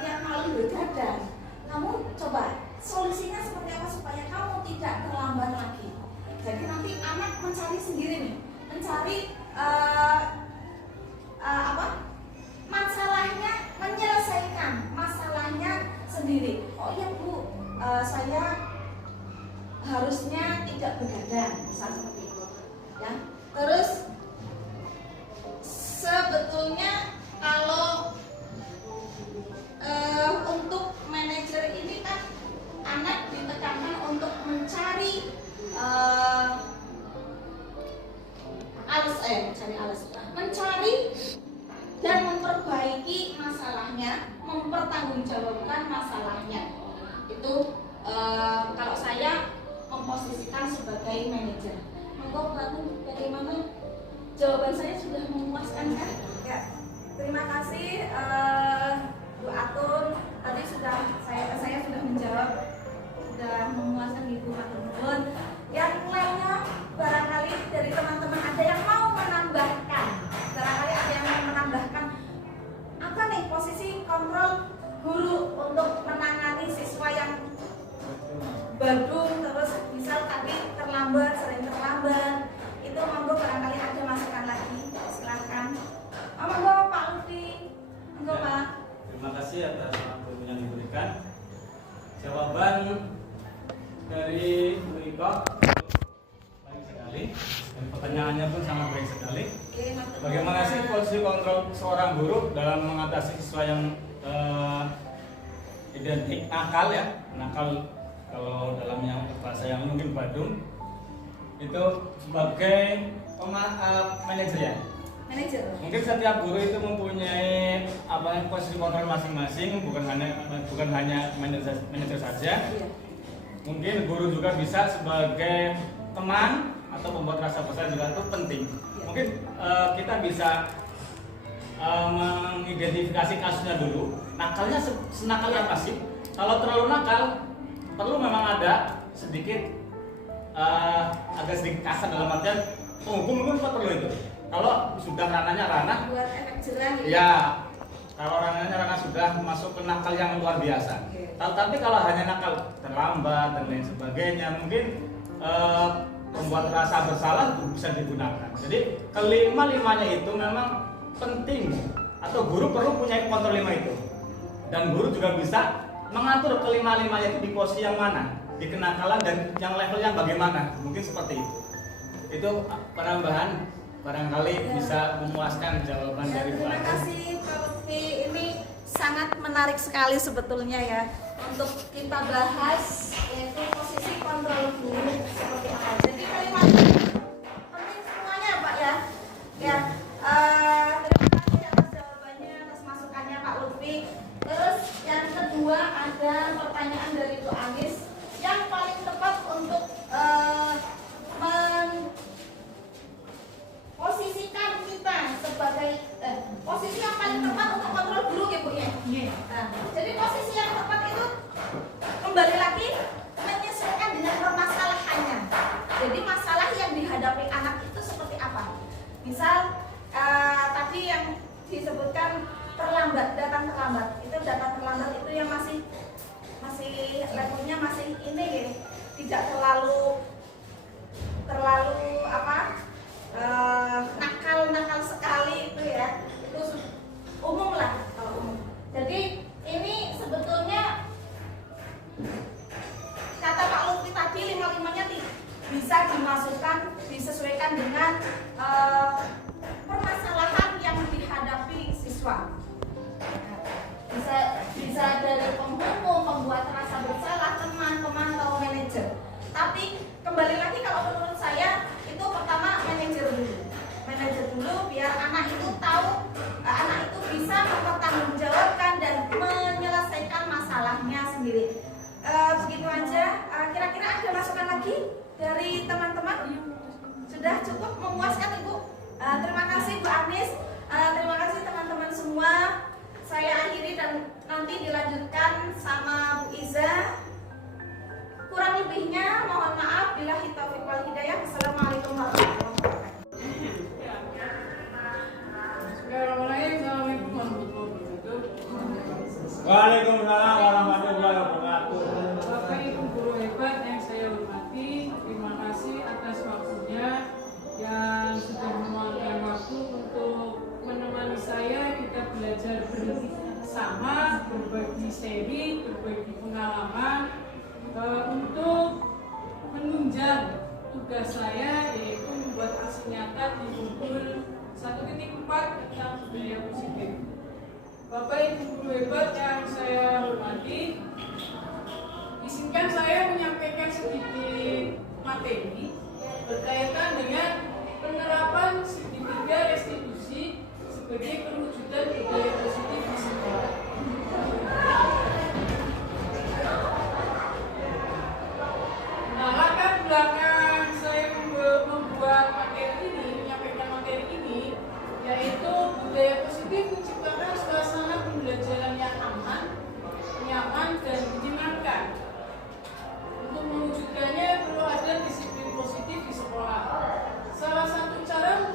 tiap malam bergadang, kamu coba solusinya seperti apa supaya kamu tidak terlambat lagi. Jadi nanti anak mencari sendiri nih, mencari masalahnya, menyelesaikan masalahnya sendiri. Oh iya Bu, saya harusnya tidak begadang, misal seperti itu, ya. Terus sebetulnya kalau untuk manajer ini kan anak ditekankan untuk mencari mencari dan memperbaiki masalahnya, mempertanggungjawabkan masalahnya. Itu kalau saya memposisikan sebagai manajer. Monggo Pak, bagaimana? Jawaban saya sudah memuaskan kan? Ya, terima kasih Bu Atun. Tadi saya sudah menjawab, sudah memuaskan Ibu Atun. Yang lainnya barangkali dari teman-teman ada yang mau menambahkan. Barangkali ada yang mau menambahkan apa nih posisi kontrol guru untuk menangani siswa yang badung, terus misal tadi sering terlambat. Itu monggo barangkali ada masukan lagi, silahkan. Monggo Pak Lutfi, monggo Pak. Terima kasih atas waktu yang diberikan. Jawaban dari Bu Iko baik sekali, dan pertanyaannya pun sangat baik sekali. Bagaimana sih posisi kontrol seorang guru dalam mengatasi siswa yang identik nakal ya, nakal kalau dalamnya bahasa yang mungkin badung, itu sebagai manajer ya. Manajer. Mungkin setiap guru itu mempunyai posisi kontrol masing-masing, bukan hanya manajer saja. Iya. Mungkin guru juga bisa sebagai teman atau pembuat rasa bersalah juga itu penting. Iya. Mungkin kita bisa mengidentifikasi kasusnya dulu. Nakalnya senakal apa sih? Kalau terlalu nakal, perlu memang ada sedikit agak sedikit kasar dalam artian penghukum perlu itu. Kalau sudah ranahnya ranah buat efek jerah gitu. Ya, kalau ranahnya ranah sudah masuk ke nakal yang luar biasa. Okay. Tapi kalau hanya nakal terlambat dan lain sebagainya, mungkin membuat rasa bersalah bisa digunakan. Jadi kelima-limanya itu memang penting, atau guru perlu punya kontrol 5 itu. Dan guru juga bisa mengatur kelima-limanya itu di posisi yang mana, di kenakalan dan yang levelnya bagaimana, mungkin seperti itu. Itu penambahan barangkali bisa memuaskan jawaban dari Pak. Terima kasih Pak Lutfi, ini sangat menarik sekali sebetulnya ya untuk kita bahas, yaitu posisi kontrol guru seperti apa. Jadi kelima penting semuanya Pak ya. Ya, terima kasih atas jawabannya, atas masukannya Pak Lutfi. Terus yang kedua ada pertanyaan dari Bu Anis yang paling tepat untuk posisikan kita sebagai posisi yang paling tepat untuk kontrol guru ya Bu ya. Nah, jadi posisi yang tepat itu kembali lagi menyesuaikan dengan permasalahannya. Jadi masalah yang yang masih levelnya masih ini ya, tidak terlalu apa nakal sekali itu ya, itu umum lah kalau umum. Jadi ini sebetulnya kata Pak Lutfi tadi 5-5-nya bisa dimasukkan, disesuaikan dengan permasalahan yang dihadapi siswa. Bisa dari penghukum, pembuat rasa bersalah, teman, pemantau, manajer. Tapi kembali lagi kalau menurut saya itu pertama manajer dulu biar anak itu tahu, anak itu bisa mempertanggungjawabkan dan menyelesaikan masalahnya sendiri. Begitu aja. Kira-kira ada masukan lagi dari teman-teman? Sudah cukup memuaskan Ibu? Terima kasih Bu Agnes, terima kasih teman-teman semua. Saya akhiri dan nanti dilanjutkan sama Bu Iza. Kurang lebihnya mohon maaf. Billahi taufiq wal hidayah. Assalamualaikum warahmatullahi wabarakatuh. Assalamualaikum warahmatullahi wabarakatuh. Waalaikumsalam warahmatullahi wabarakatuh. Bapak Ibu guru hebat yang saya hormati, terima kasih atas waktunya yang sudah meluangkan waktu untuk menemani saya. Kita belajar bersama, berbagi seri, berbagi pengalaman untuk menunjang tugas saya, yaitu membuat aksi nyata di modul 1.4 tentang budaya positif. Bapak Ibu guru hebat yang saya hormati, izinkan saya menyampaikan sedikit materi berkaitan dengan penerapan segitiga restitusi sebagai perwujudan budaya positif di sekolah. Nah, latar belakang saya membuat materi ini, menyampaikan materi ini, yaitu budaya positif menciptakan suasana pembelajaran yang aman, nyaman, dan menyenangkan. Untuk mewujudkannya perlu ada disiplin positif di sekolah. Salah satu cara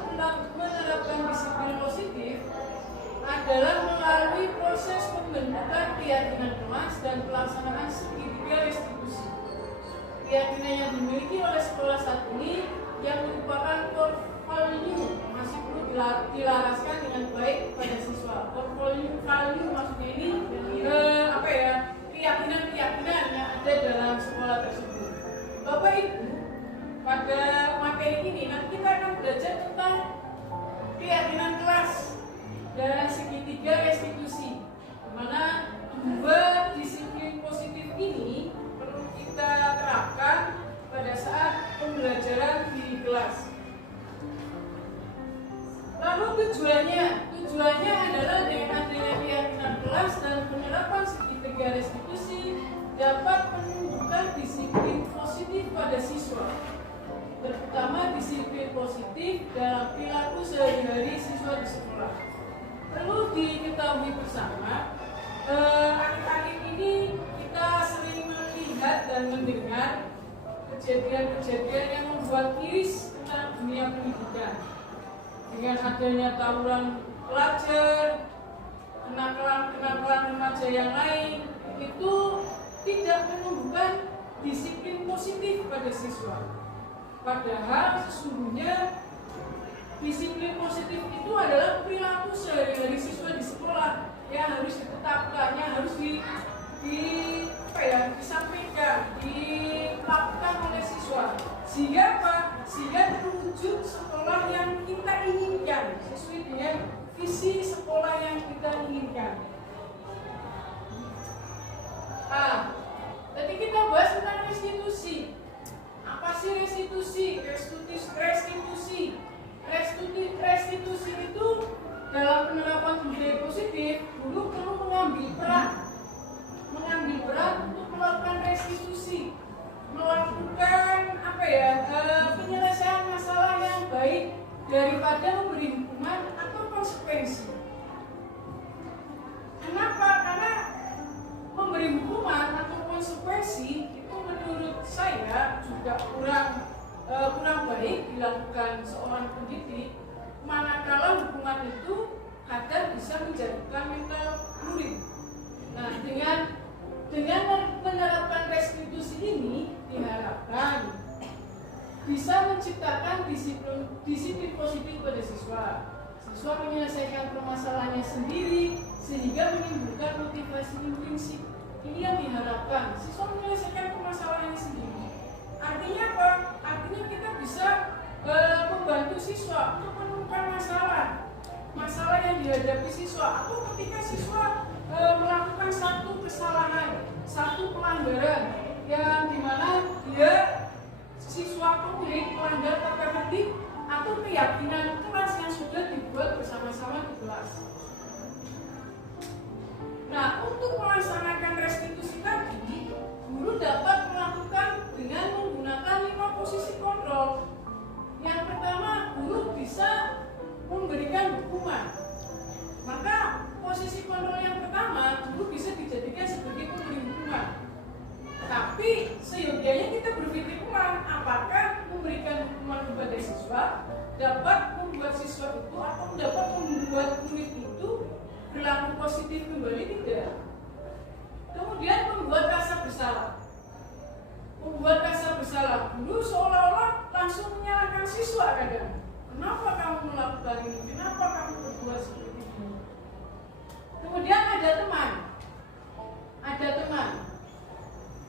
menerapkan disiplin positif adalah melalui proses pembentukan keyakinan kelas dan pelaksanaan segitiga restitusi. Keyakinan yang dimiliki oleh sekolah saat ini yang merupakan portfolio masih perlu dilaraskan dengan baik pada siswa. Portfolio value maksudnya ini keyakinan-keyakinan yang ada dalam sekolah tersebut. Bapak Ibu, pada materi ini nanti kita akan belajar tentang keyakinan kelas dan segitiga restitusi, di mana dua disiplin positif ini perlu kita terapkan pada saat pembelajaran di kelas. Lalu tujuannya adalah dengan adanya keyakinan kelas dan penerapan segitiga restitusi dapat menumbuhkan disiplin positif pada siswa, terutama disiplin positif dalam perilaku sehari-hari siswa di sekolah. Perlu diketahui bersama, akhir-akhir ini kita sering melihat dan mendengar kejadian-kejadian yang membuat miris tentang dunia pendidikan. Dengan adanya tawuran pelajar, kenakalan remaja yang lain, itu tidak menumbuhkan disiplin positif pada siswa. Padahal sesungguhnya disiplin positif itu adalah perilaku sehari-hari siswa di sekolah yang harus ditetapkan, yang harus disampaikan, dilakukan oleh siswa. Sehingga apa? Sehingga terwujud sekolah yang kita inginkan sesuai dengan visi sekolah yang kita inginkan. Tadi kita bahas tentang restitusi. Apa sih restitusi? Restitusi itu dalam penerapan budaya positif dulu perlu mengambil peran untuk melakukan restitusi, melakukan penyelesaian masalah yang baik daripada memberi hukuman atau konsekuensi. Kenapa? Karena memberi hukuman atau konsekuensi itu menurut saya juga kurang baik dilakukan seorang pendidik, manakala hukuman itu kadang bisa menjadikan mental murid. Nah, dengan bisa menciptakan disiplin positif pada siswa. Siswa menyelesaikan permasalahannya sendiri sehingga menimbulkan motivasi intrinsik. Ini yang diharapkan, siswa menyelesaikan permasalahannya sendiri. Artinya apa? Artinya kita bisa membantu siswa untuk menemukan masalah yang dihadapi siswa, atau ketika siswa melakukan satu kesalahan, satu pelanggaran yang dimana dia siswa atau murid melanggar tata tertib atau keyakinan kelas yang sudah dibuat bersama-sama di kelas. Nah, untuk melaksanakan restitusi tadi, guru dapat melakukan dengan menggunakan 5 posisi kontrol. Yang pertama, guru bisa memberikan hukuman. Maka posisi kontrol yang pertama, guru bisa dijadikan sebagai pemberi hukuman. Tapi seyogianya kita berpikir ulang, apakah memberikan hukuman kepada siswa dapat membuat siswa itu atau dapat membuat murid itu berlaku positif kembali, tidak. Kemudian membuat rasa bersalah. Guru seolah-olah langsung menyalahkan siswa kadang. Kenapa kamu melakukan ini? Kenapa kamu berbuat seperti ini? Kemudian ada teman.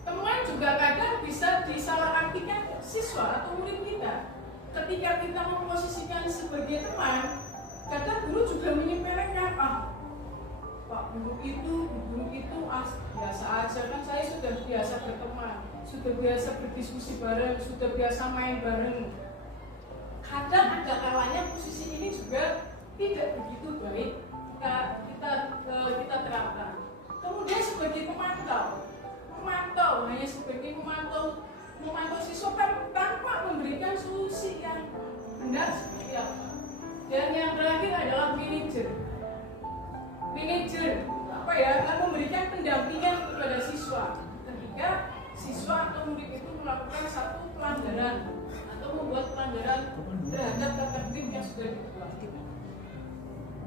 Teman juga kadang bisa disalahartikan siswa atau murid kita. Ketika kita memposisikan sebagai teman, kadang guru juga menyepelekan, Pak guru itu biasa aja, kan saya sudah biasa berteman, sudah biasa berdiskusi bareng, sudah biasa main bareng. Kadang ada kalanya posisi ini juga tidak begitu baik kita terapkan. Kemudian sebagai pemantau hanya sebagai memantau siswa tanpa memberikan solusi yang benar seperti apa. Dan yang terakhir adalah manajer memberikan pendampingan kepada siswa ketika siswa atau murid itu melakukan satu pelanggaran atau membuat pelanggaran terhadap tata tertib yang sudah dibuat.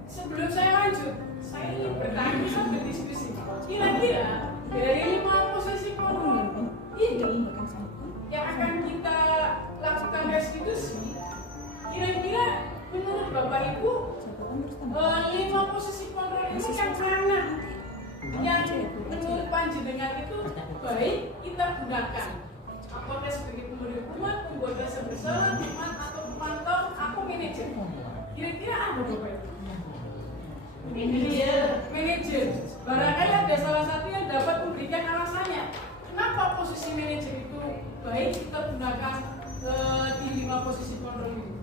Sebelum saya lanjut, saya ingin bertanya dan berdiskusi. Kira-kira dari 5 posisi kontrol ini yang akan kita lakukan restitusi, kira-kira menurut Bapak Ibu 5 posisi kontrol ini yang mana yang menurut panjenengan itu baik kita gunakan? Apakah sebagai pemberi hukuman, pembuat rasa bersalah, teman atau pemantau, atau manajer? Kira-kira apa Bapak Ibu? Manajer. Barangkali ada salah satu yang dapat memberikan alasannya. Kenapa posisi manajer itu baik kita gunakan di 5 posisi kontrol ini?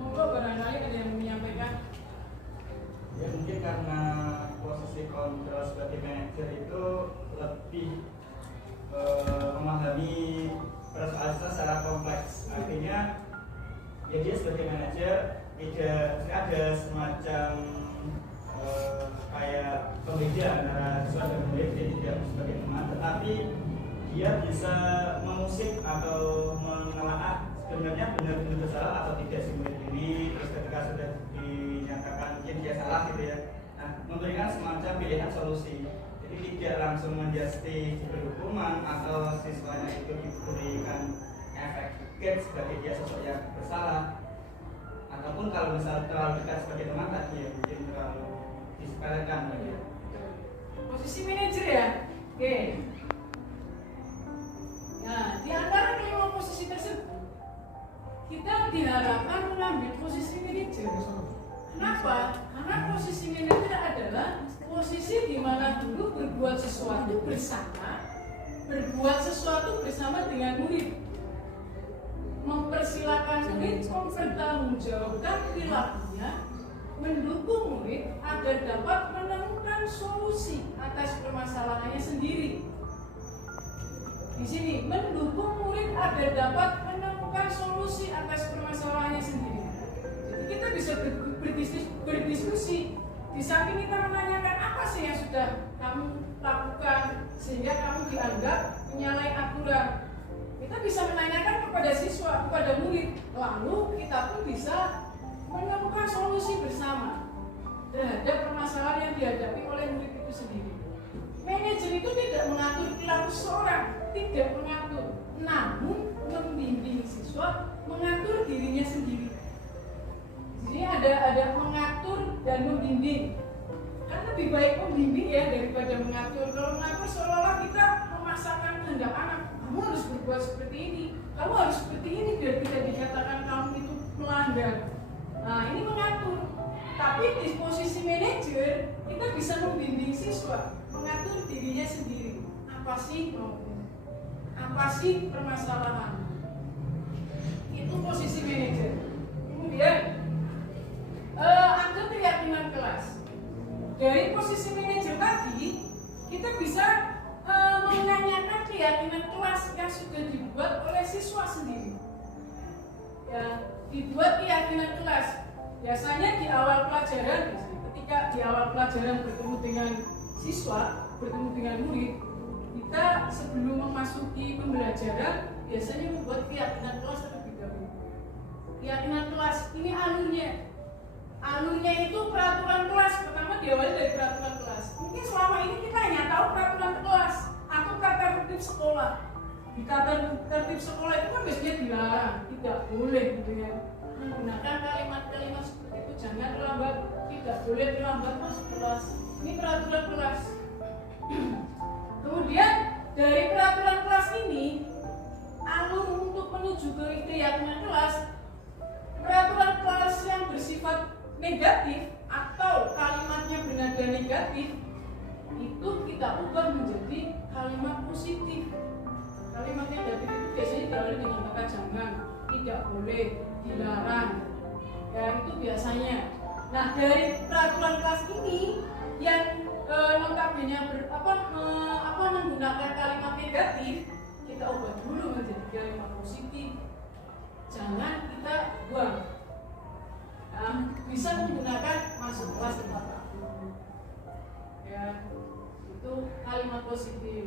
Monggo barangkali ada yang menyampaikan. Ya mungkin karena posisi kontrol sebagai manajer itu lebih memahami persoalan secara kompleks. Artinya ya dia sebagai manajer tidak ada semacam kayak pembeda antara siswa dan murid, dia tidak sebagai teman, tetapi dia bisa mengusik atau menelaah sebenarnya benar-benar bersalah atau tidak si murid ini. Terus ketika sudah dinyatakan mungkin dia salah gitu ya, nah memberikan semacam pilihan solusi. Jadi tidak langsung menjustis diberi hukuman atau siswanya itu diberikan efek gate sebagai dia sosok yang bersalah, ataupun kalau misalnya terlalu dekat sebagai teman tadi ya mungkin terlalu disepelekan ya. Posisi manajer ya. Oke. Nah, di antara kelima posisi tersebut kita diharapkan mengambil posisi manajer. Kenapa? Karena posisi manajer adalah posisi di mana guru berbuat sesuatu bersama dengan murid, mempersilahkan murid mempertanggungjawabkan perilakunya, mendukung murid agar dapat menemukan solusi atas permasalahannya sendiri. Di sini mendukung murid agar dapat menemukan solusi atas permasalahannya sendiri. Jadi kita bisa berdiskusi. Di samping kita menanyakan apa sih yang sudah kamu lakukan sehingga kamu dianggap menyalahi aturan. Kita bisa menanyakan kepada siswa, kepada murid. Lalu kita pun bisa menemukan solusi bersama terhadap permasalahan yang dihadapi oleh murid itu sendiri. Manajer itu tidak mengatur perilaku seseorang, tidak mengatur, namun membimbing siswa kamu harus seperti ini biar tidak dikatakan kamu itu melanggar. Nah ini mengatur. Tapi di posisi manajer kita bisa membimbing siswa mengatur dirinya sendiri. Apa sih maunya? Apa sih permasalahan? Itu posisi manajer. Kemudian ada keyakinan kelas. Dari posisi manajer tadi kita bisa menanyakan keyakinan kelas yang sudah dibuat oleh siswa sendiri. Ya, dibuat keyakinan kelas. Biasanya di awal pelajaran, ketika di awal pelajaran bertemu dengan siswa, bertemu dengan murid, kita sebelum memasuki pembelajaran biasanya membuat keyakinan kelas terlebih dahulu. Keyakinan kelas ini alurnya. Alurnya itu peraturan kelas. Pertama diawali dari peraturan kelas. Mungkin selama ini kita hanya tahu peraturan kelas atau tata tertib sekolah. Di tata tertib sekolah itu kan biasanya dilarang, tidak boleh gitu ya. Menggunakan kalimat-kalimat seperti itu, jangan terlambat, tidak boleh terlambat masuk kelas. Ini peraturan kelas. Kemudian dari peraturan kelas ini, alur untuk menuju ke keyakinan kelas, peraturan kelas yang bersifat negatif atau kalimatnya bernada negatif itu kita ubah menjadi kalimat positif. Kalimat negatif itu biasanya diawali dengan kata jangan, tidak boleh, dilarang. Ya itu biasanya. Nah dari peraturan kelas ini yang notabene menggunakan kalimat negatif kita ubah dulu menjadi kalimat positif. Jangan kita buang. Nah, bisa menggunakan masuk kelas tepat waktu. Ya itu kalimat positif.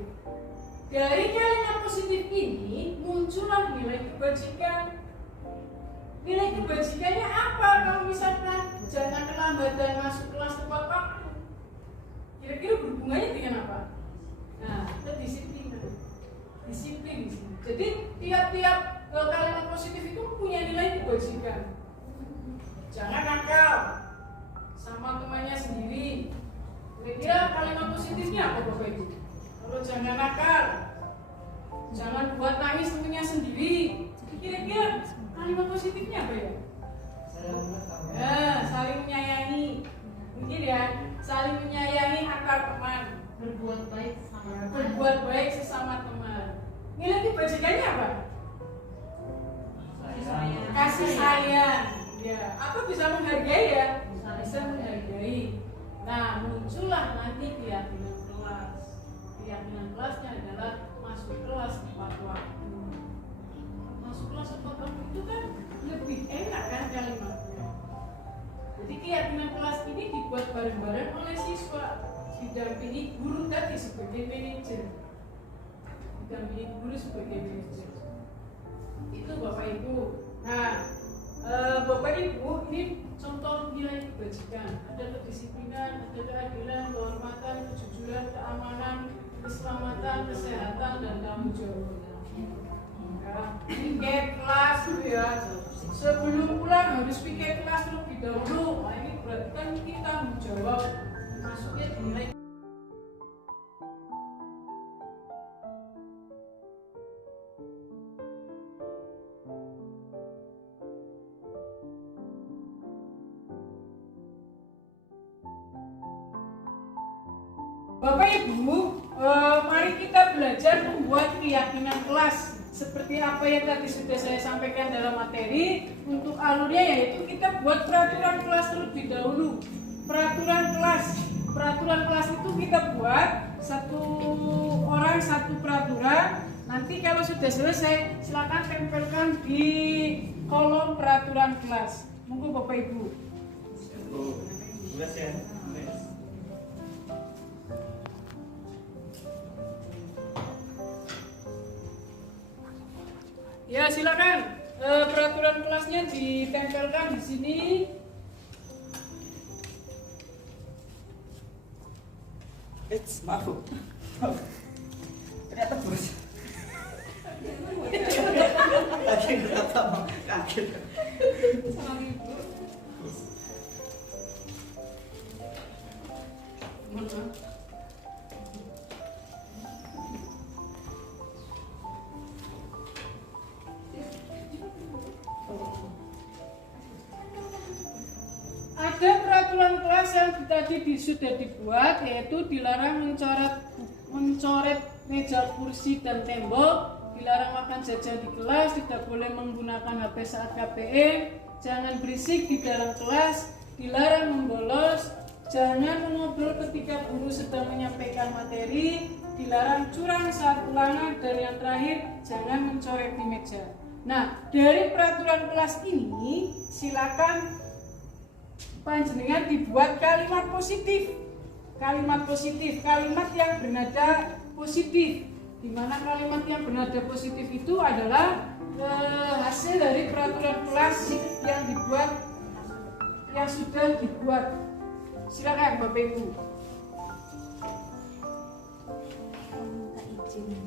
Dari kalimat positif ini muncullah nilai kebajikan. Nilai kebajikannya apa? Kalau misalkan jangan terlambat dan masuk kelas tepat waktu, kira-kira berhubungannya dengan apa? Nah, kita disiplin. Disiplin di sini. Jadi tiap-tiap kalimat positif itu punya nilai kebajikan. Jangan nakal sama temannya sendiri. Kira-kira kalimat positifnya apa Bapak Ibu? Kalau jangan nakal, jangan buat nangis temannya sendiri. Kira-kira kalimat positifnya apa ya? Saling menyayangi. Mungkin ya, saling menyayangi antar teman. Berbuat baik sama Berbuat baik sesama teman. Nilai kebajikannya apa? Kasih sayang. Ya, atau bisa menghargai ya? Bisa menghargai. Nah, muncullah nanti keyakinan kelas. Keyakinan kelasnya adalah masuk kelas tepat waktu. Masuk kelas tepat waktu itu kan lebih enak kan kalimatnya. Jadi keyakinan kelas ini dibuat bareng-bareng oleh siswa, didampingi guru tadi sebagai manajer. Didampingi guru sebagai manajer. Itu Bapak Ibu. Nah, Bapak Ibu, ini contoh nilai kebajikan. Ada kedisiplinan, ada keadilan, kehormatan, kejujuran, keamanan, keselamatan, kesehatan, dan tanggung jawab. Ya, piket kelas itu ya. Sebelum pulang harus piket kelas terlebih dahulu. Nah, ini berarti kan kita tanggung jawab. Masuknya di nilai. Bapak Ibu, mari kita belajar membuat keyakinan kelas seperti apa yang tadi sudah saya sampaikan dalam materi. Untuk alurnya yaitu kita buat peraturan kelas terlebih dahulu. Peraturan kelas itu kita buat satu orang satu peraturan. Nanti kalau sudah selesai silakan tempelkan di kolom peraturan kelas. Monggo Bapak Ibu. Ya silakan peraturan kelasnya ditempelkan di sini. Maaf. Ternyata bos. Kaget berapa mau kaget. Salam Ibu. Mohon maaf. kelas yang tadi sudah dibuat, yaitu dilarang mencoret meja, kursi, dan tembok, dilarang makan jajan di kelas, tidak boleh menggunakan HP saat KPM, jangan berisik di dalam kelas, dilarang membolos, jangan mengobrol ketika guru sedang menyampaikan materi, dilarang curang saat ulangan, dan yang terakhir, jangan mencoret di meja. Nah, dari peraturan kelas ini, silakan panjenengan dibuat kalimat positif, kalimat yang bernada positif. Di mana kalimat yang bernada positif itu adalah hasil dari peraturan kelas yang sudah dibuat. Silakan Bapak Ibu. Minta izin.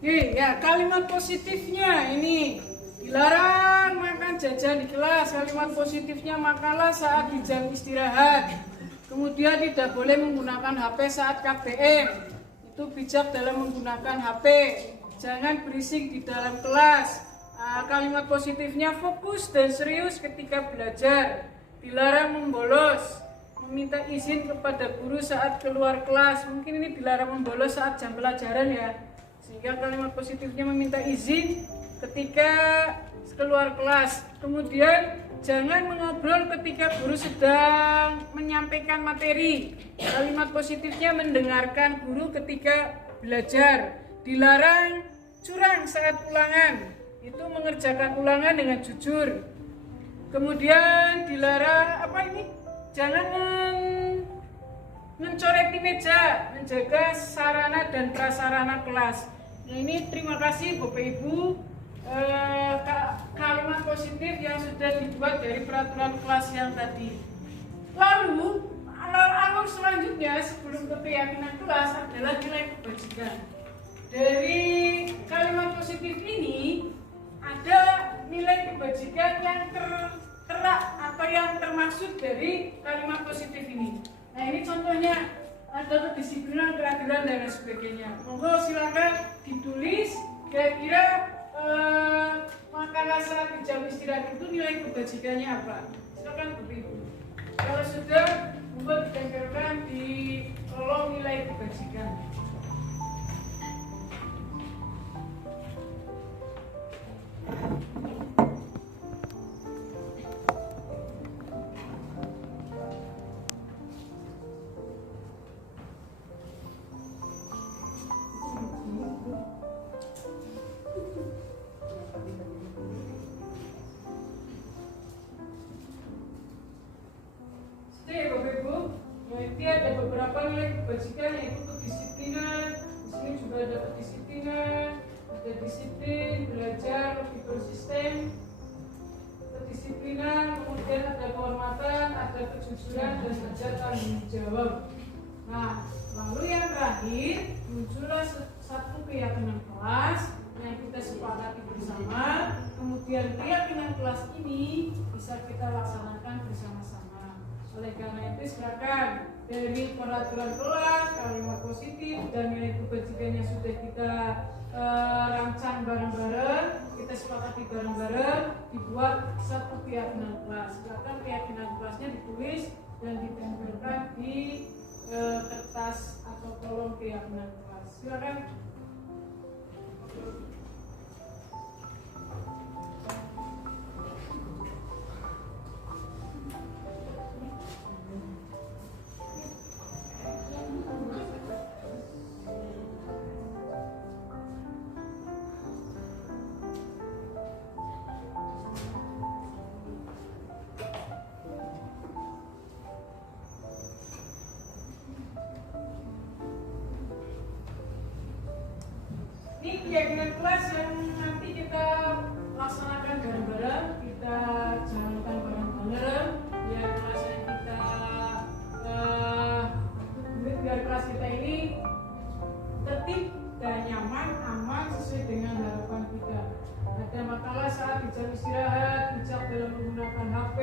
Oke, ya kalimat positifnya ini dilarang makan jajan di kelas. Kalimat positifnya makanlah saat di jam istirahat. Kemudian tidak boleh menggunakan HP saat KPM. Itu bijak dalam menggunakan HP. Jangan berisik di dalam kelas. Kalimat positifnya fokus dan serius ketika belajar. Dilarang membolos. Meminta izin kepada guru saat keluar kelas. Mungkin ini dilarang membolos saat jam pelajaran ya. Sehingga kalimat positifnya meminta izin ketika keluar kelas. Kemudian jangan mengobrol ketika guru sedang menyampaikan materi. Kalimat positifnya mendengarkan guru ketika belajar. Dilarang curang saat ulangan. Itu mengerjakan ulangan dengan jujur. Kemudian dilarang jangan mencoret di meja, menjaga sarana dan prasarana kelas. Nah, ini terima kasih Bapak Ibu, kalimat positif yang sudah dibuat dari peraturan kelas yang tadi. Lalu alur selanjutnya sebelum ke keyakinan kelas adalah nilai kebajikan. Dari kalimat positif ini ada nilai kebajikan yang tertera atau yang termaksud dari kalimat positif ini. Nah, ini contohnya ada kedisiplinan, keadilan, dan lain sebagainya. Monggo silakan ditulis kira-kira makalah saat di jam istirahat itu nilai kebajikannya apa. Silakan Bapak Ibu. Kalau sudah, monggo ditempelkan di kolom nilai kebajikan. Ada beberapa nilai kebajikan, yaitu kedisiplinan. Di sini juga ada kedisiplinan, ada disiplin, belajar, lebih konsisten, kedisiplinan, kemudian ada kehormatan, ada kejujuran, dan ada tanggung jawab. Nah, lalu yang terakhir muncullah satu keyakinan kelas yang kita sepakati bersama. Kemudian keyakinan kelas ini bisa kita laksanakan bersama-sama. Oleh karena itu silakan dari peraturan kelas, kalimat positif, dan nilai kebajikan yang sudah kita rancang bareng-bareng, kita sepakati bareng-bareng, dibuat satu keyakinan kelas. Silakan keyakinan kelasnya ditulis dan ditempelkan di kertas atau kolom keyakinan kelas. Silakan. Ini keyakinan kelas yang nanti kita laksanakan bareng-bareng, kita jalankan bareng-bareng. Ya, kelas yang kita tertib dan nyaman, aman sesuai dengan harapan kita. Ada makalah saat di jam istirahat, bijak dalam menggunakan HP,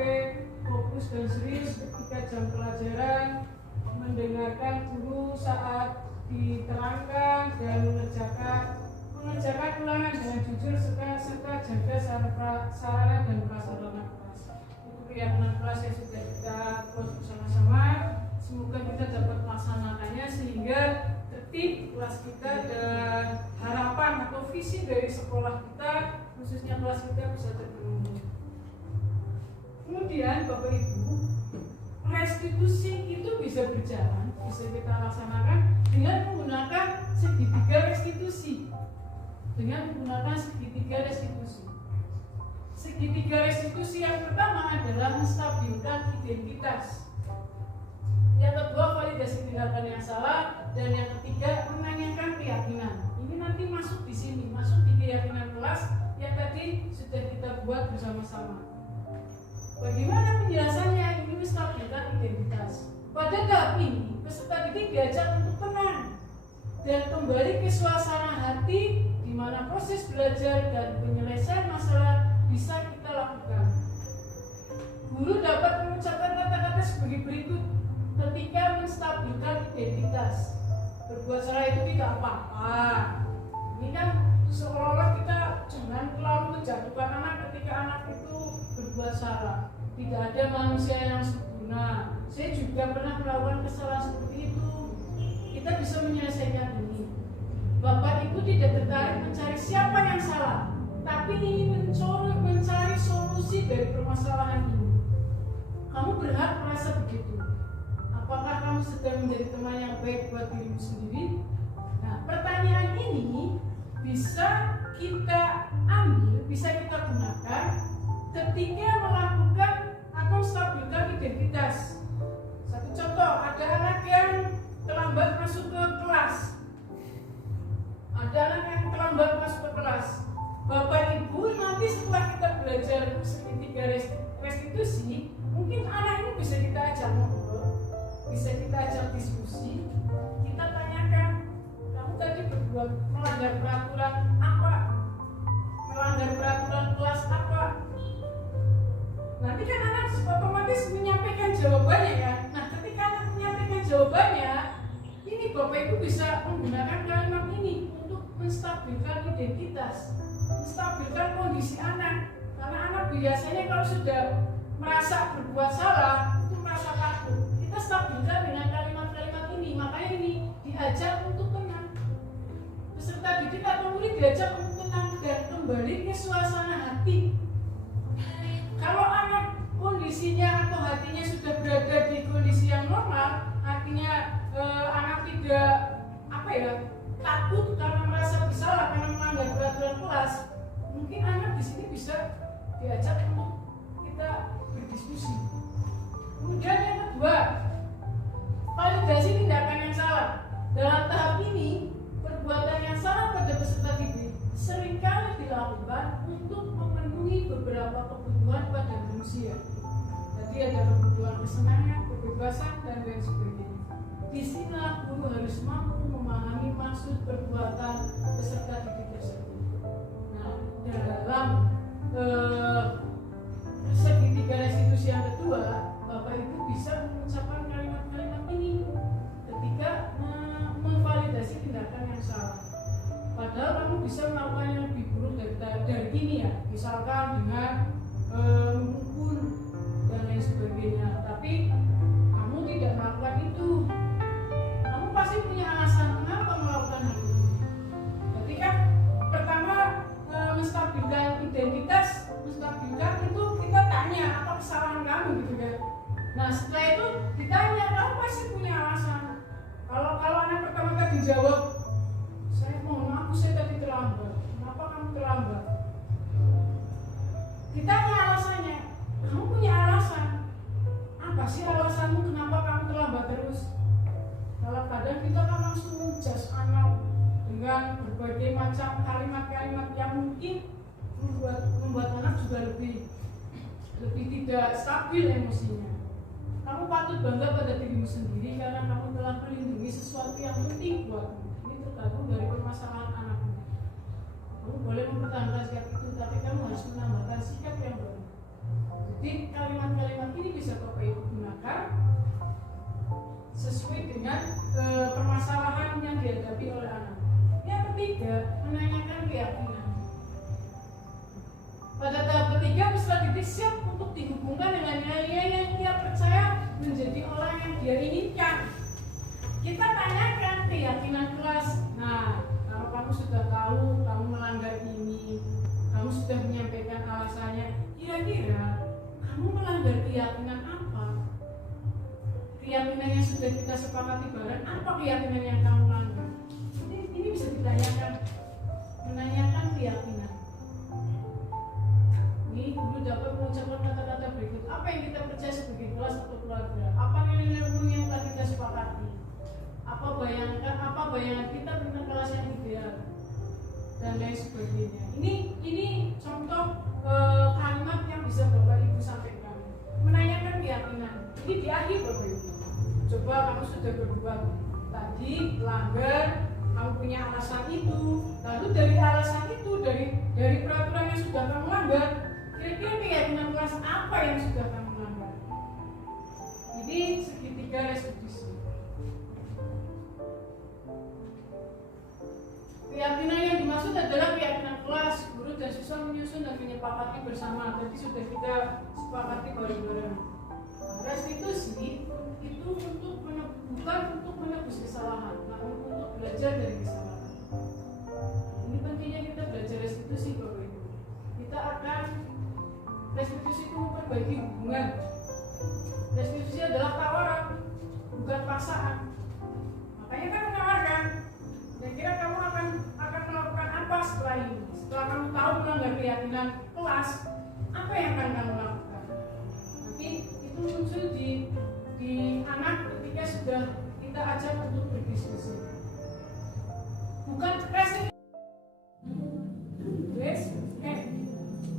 fokus dan serius ketika jam pelajaran, mendengarkan guru saat diterangkan dan mengerjakan ulangan dengan jujur serta jaga sarana dan prasarana kelas. Itu keyakinan kelas yang sudah kita buat bersama-sama. Semoga kita dapat melaksanakannya sehingga tertib kelas kita dan harapan atau visi dari sekolah kita, khususnya kelas kita, bisa terpenuhi. Kemudian Bapak Ibu, restitusi itu bisa berjalan, bisa kita laksanakan dengan menggunakan segitiga restitusi. Segitiga restitusi yang pertama adalah menstabilkan identitas. Yang kedua, validasi tindakan yang salah, dan yang ketiga, menanyakan keyakinan. Ini nanti masuk di sini, masuk di keyakinan kelas yang tadi sudah kita buat bersama-sama. Bagaimana penjelasannya? Ini menstabilkan identitas. Pada tahap ini, peserta didik diajak untuk tenang dan kembali ke suasana hati di mana proses belajar dan penyelesaian masalah bisa kita lakukan. Guru dapat mengucapkan kata-kata sebagai berikut ketika menstabilkan identitas. Berbuat salah itu tidak apa-apa. Ini kan seolah-olah kita jangan terlalu menjatuhkan anak ketika anak itu berbuat salah. Tidak ada manusia yang sempurna. Saya juga pernah melakukan kesalahan seperti itu. Kita bisa menyelesaikan ini. Bapak Ibu tidak tertarik mencari siapa yang salah, tapi ingin mencari solusi dari permasalahan ini. Kamu berhak merasa begitu. Apakah kamu sedang menjadi teman yang baik buat dirimu sendiri? Nah, pertanyaan ini bisa kita ambil, bisa kita gunakan ketika melakukan atau menstabilkan identitas. Satu contoh, ada anak yang terlambat masuk ke kelas. Bapak Ibu, nanti setelah kita belajar segitiga restitusi, mungkin anak ini bisa kita ajak ngobrol, bisa kita ajak diskusi. Kita tanyakan, kamu tadi berbuat melanggar peraturan apa? Melanggar peraturan kelas apa? Nanti kan anak otomatis menyampaikan jawabannya ya. Nah, ketika anak menyampaikan jawabannya, ini Bapak Ibu bisa menggunakan kalimat ini untuk menstabilkan identitas, menstabilkan kondisi anak. Karena anak biasanya kalau sudah merasa berbuat salah, itu merasa takut. Kita stabilkan dengan kalimat-kalimat ini. Makanya ini diajak untuk tenang. Peserta didik atau murid diajak untuk tenang dan kembali ke suasana hati. Kalau anak kondisinya atau hatinya sudah berada di kondisi yang normal, artinya anak tidak takut karena merasa bersalah karena melanggar peraturan kelas, mungkin anak di sini bisa diajak untuk kita berdiskusi. Kemudian yang kedua, validasi tindakan yang salah. Dalam tahap ini, perbuatan yang salah pada peserta didik seringkali dilakukan untuk memenuhi beberapa kebutuhan pada manusia. Tadi ada kebutuhan kesenangan, kebebasan, dan lain sebagainya. Di sinilah guru harus mampu memahami maksud perbuatan peserta didik tersebut. Nah, dalam segitiga restitusi yang kedua, Bapak Ibu bisa mengucapkan kalimat-kalimat ini ketika memvalidasi tindakan yang salah. Padahal kamu bisa melakukan yang lebih buruk dari ini ya, misalkan dengan memukul dan lain sebagainya. Tapi kamu tidak melakukan itu. Kamu pasti punya alasan kenapa melakukan hal itu. Jadi kan pertama menstabilkan identitas, menstabilkan itu kita tanya apa kesalahan kamu gitu kan. Nah setelah itu ditanya, kamu pasti punya alasan. Kalau anak pertama tadi jawab, saya mohon maaf saya tadi terlambat. Kenapa kamu terlambat? Ditanya alasannya, kamu punya alasan. Apa sih alasanmu kenapa kamu terlambat terus? Kalau kadang kita kan langsung menjudge anak dengan berbagai macam kalimat-kalimat yang mungkin membuat anak juga lebih tidak stabil emosinya. Kamu patut bangga pada dirimu sendiri karena kamu telah melindungi sesuatu yang penting buatmu. Ini tergantung dari Jadi kalimat-kalimat ini bisa Bapak Ibu gunakan sesuai dengan permasalahan yang dihadapi oleh anak. Yang ketiga, menanyakan keyakinan. Pada tahap ketiga, peserta didik siap untuk dihubungkan dengan nilai yang dia percaya menjadi orang yang dia inginkan. Kita tanyakan keyakinan kelas. Nah, kalau kamu sudah tahu kamu melanggar ini, kamu sudah menyampaikan alasannya, kira-kira kamu melanggar keyakinan apa? Keyakinan yang sudah kita sepakati bareng, apa keyakinan yang kamu langgar? Ini bisa ditanyakan, menanyakan keyakinan. Ini guru dapat mengucapkan kata-kata berikut. Apa yang kita percaya sebagai kelas atau keluarga? Apa nilai-nilai yang telah kita sepakati? Apa bayangan kita tentang kelas yang ideal? Dan lain sebagainya. Ini contoh kalimat yang bisa Bapak Ibu sampaikan. Menanyakan keyakinan. Ini di akhir Bapak Ibu. Coba kamu sudah berbuat tadi langgar, kamu punya alasan itu. Lalu dari alasan itu, dari peraturan yang sudah kamu langgar, kira-kira keyakinan kelas apa yang sudah kamu langgar? Ini segitiga restitusi. Keyakinan yang dimaksud adalah keyakinan kelas, guru dan siswa menyusun dan menyepakati bersama. Tadi sudah kita sepakati bareng-bareng. Restitusi itu bukan untuk menebus kesalahan, namun untuk belajar dari kesalahan. Ini pentingnya kita belajar restitusi, Bapak Ibu. Kita akan restitusi itu memperbaiki hubungan. Restitusi adalah tawaran, bukan paksaan. Makanya kan menawarkan. Kira-kira kamu akan melakukan apa setelah ini? Setelah kamu tahu melanggar keyakinan kelas, apa yang akan kamu lakukan? Nanti itu muncul di anak ketika sudah kita ajak untuk berdiskusi. Bukan restitusi.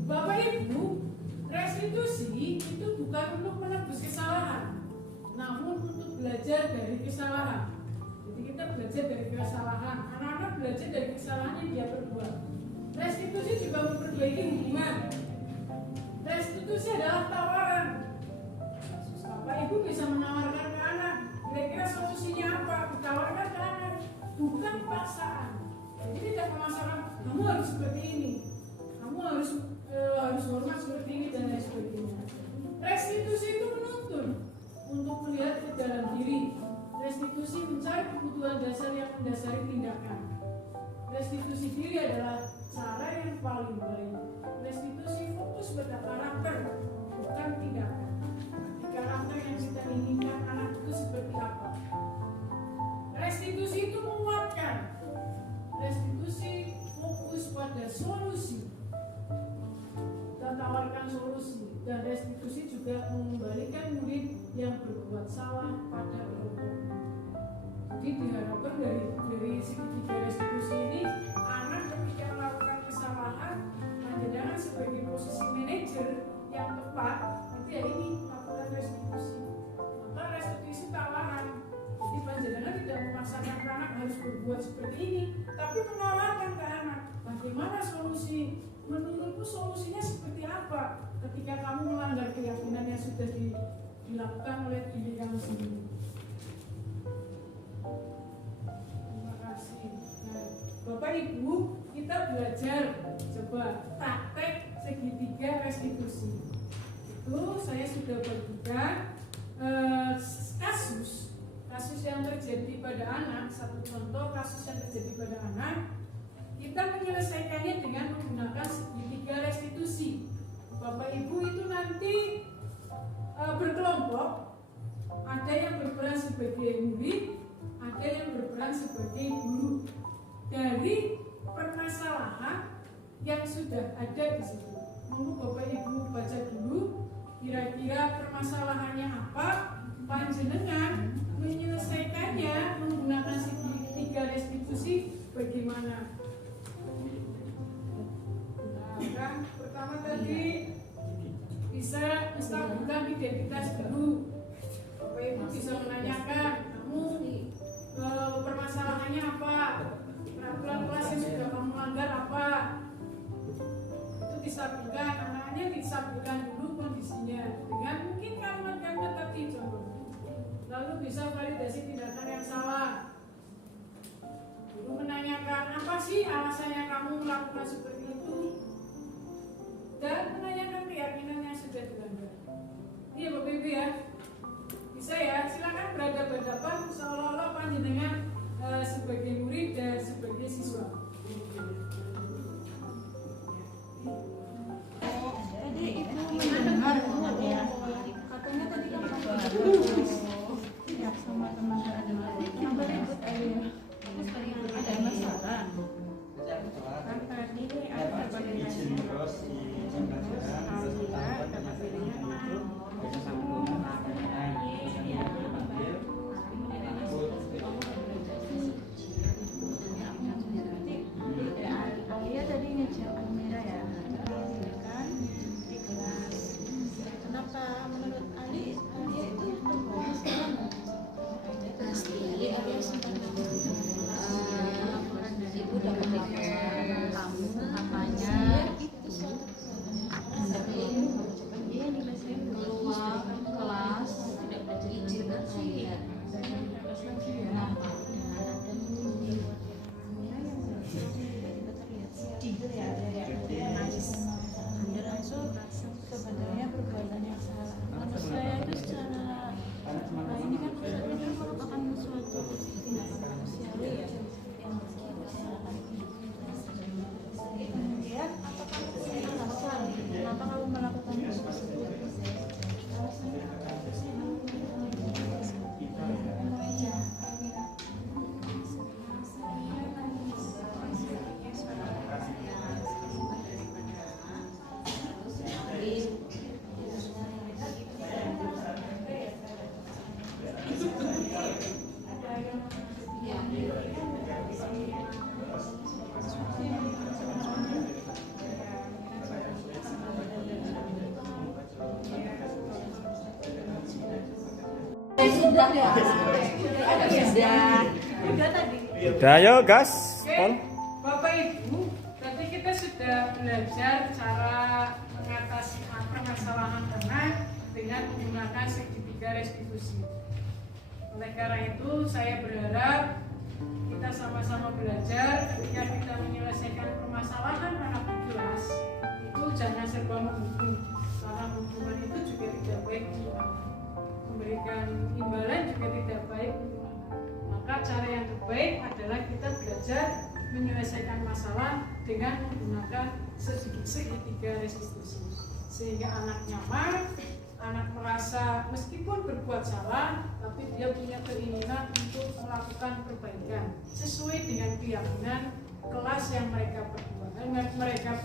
Bapak Ibu, restitusi itu bukan untuk menebus kesalahan, namun untuk belajar dari kesalahan. Jadi kita belajar dari kesalahan. Anak-anak belajar dari kesalahan yang dia perbuat. Restitusi juga memperbaiki hubungan. Restitusi adalah tawaran. Bapak Ibu bisa menawarkan ke anak, kira-kira solusinya apa? Ditawarkan ke anak, bukan paksaan. Jadi tidak memaksakan kamu harus seperti ini, kamu harus hormat seperti ini dan lain sebagainya. Restitusi itu menuntun untuk melihat ke dalam diri. Restitusi mencari kebutuhan dasar yang mendasari tindakan. Restitusi diri adalah cara yang paling baik. Restitusi fokus pada karakter, bukan tindakan. Karakter yang kita inginkan anak itu seperti apa. Restitusi itu menguatkan. Restitusi fokus pada solusi. Kita tawarkan solusi. Dan restitusi juga mengembalikan murid yang berbuat salah pada kelompoknya. Jadi diharapkan dari segitiga restitusi ini, anak ketika melakukan kesalahan, panjenengan sebagai posisi manajer yang tepat, nanti ya ini melakukan restitusi. Maka restitusi tawaran. Jadi panjenengan tidak memaksakan anak harus berbuat seperti ini, tapi menawarkan ke anak bagaimana solusi. Menurutku solusinya seperti apa ketika kamu melanggar keyakinan yang sudah dilakukan oleh diri kamu sendiri. Terima kasih. Nah, Bapak Ibu, kita belajar coba praktek segitiga restitusi. Itu saya sudah bagikan kasus yang terjadi pada anak. Satu contoh kasus yang terjadi pada anak, kita menyelesaikannya dengan menggunakan segitiga restitusi. Bapak Ibu itu nanti berkelompok, ada yang berperan sebagai murid, ada yang berperan sebagai guru dari permasalahan yang sudah ada di situ. Monggo Bapak Ibu baca dulu kira-kira permasalahannya apa, panjenengan menyelesaikannya menggunakan segitiga restitusi bagaimana. Kan pertama tadi bisa menstabilkan identitas dulu. Bapak Ibu bisa menanyakan, kamu permasalahannya apa, peraturan kelas yang sudah kamu langgar apa, itu distabilkan, anaknya distabilkan dulu kondisinya. menanyakan apa sih alasannya kamu melakukan seperti itu, dan menanyakan keyakinan yang sudah dilanggar. Iya Bapak Ibu ya, bisa ya, silakan berhadapan-hadapan seolah-olah panjenengan sebagai murid dan sebagai siswa. Tadi itu mendengar ya, katanya tadi kan ya sama teman kenapa ribut aja? Ada masalah. Kan tadi ada izin terus izin pelajaran terus tambah dapat nilainya banyak sambung Alia tadi ngejak Almira ya, kan di kelas. Kenapa menurut Ali Alia itu bagus kan? Pasti ada sempat ibu dapat laporan kamu katanya keluar kelas tidak belajar dengan saya. Nah, sebenarnya perbuatan yang salah. Menurut saya itu secara ini kan ini merupakan suatu tindakan manusiawi ya, yang kemudian apakah saya alasan kenapa kamu melakukan hal tersebut? Alasannya apa? Udah ayo gas, Oke, Pon. Bapak Ibu, tadi kita sudah belajar cara mengatasi permasalahan ternak dengan menggunakan segitiga restitusi. Oleh karena itu, saya berharap kita sama-sama belajar ketika kita menyelesaikan permasalahan anak di kelas itu jangan serba menghukum, karena hukuman itu juga tidak baik untuk anak. Memberikan imbalan juga tidak baik. Maka cara yang terbaik adalah kita belajar menyelesaikan masalah dengan menggunakan segitiga restitusi, sehingga anak nyaman, anak merasa meskipun berbuat salah tapi dia punya keinginan untuk melakukan perbaikan sesuai dengan keyakinan kelas yang mereka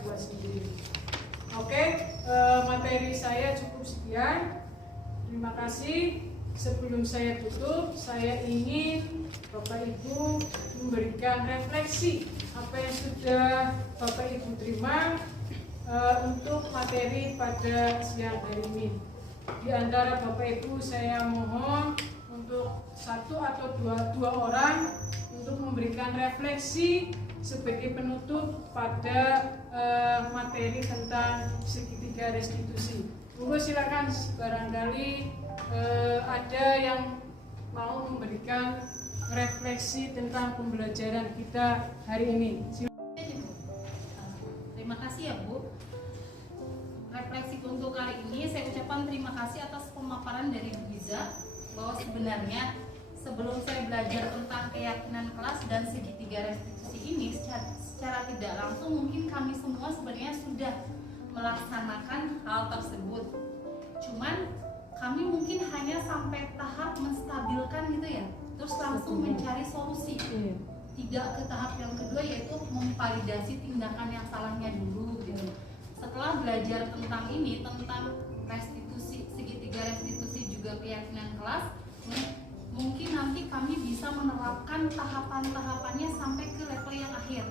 buat sendiri. Oke, materi saya cukup sekian. Terima kasih. Sebelum saya tutup, saya ingin Bapak Ibu memberikan refleksi apa yang sudah Bapak Ibu terima untuk materi pada siang hari ini. Di antara Bapak Ibu saya mohon untuk satu atau dua orang untuk memberikan refleksi sebagai penutup pada materi tentang segitiga restitusi. Monggo silakan, barangkali ada yang mau memberikan refleksi tentang pembelajaran kita hari ini. terima kasih ya Bu. Refleksi untuk kali ini saya ucapkan terima kasih atas pemaparan dari Bu Giza, bahwa sebenarnya sebelum saya belajar tentang keyakinan kelas dan segitiga restitusi ini secara tidak langsung mungkin kami semua sebenarnya sudah melaksanakan hal tersebut. Cuman kami mungkin hanya sampai tahap menstabilkan gitu ya, terus langsung mencari solusi. Tidak ke tahap yang kedua, yaitu memvalidasi tindakan yang salahnya dulu gitu. Setelah belajar tentang ini, tentang restitusi, segitiga restitusi juga keyakinan kelas, mungkin nanti kami bisa menerapkan tahapan-tahapannya sampai ke level yang akhir,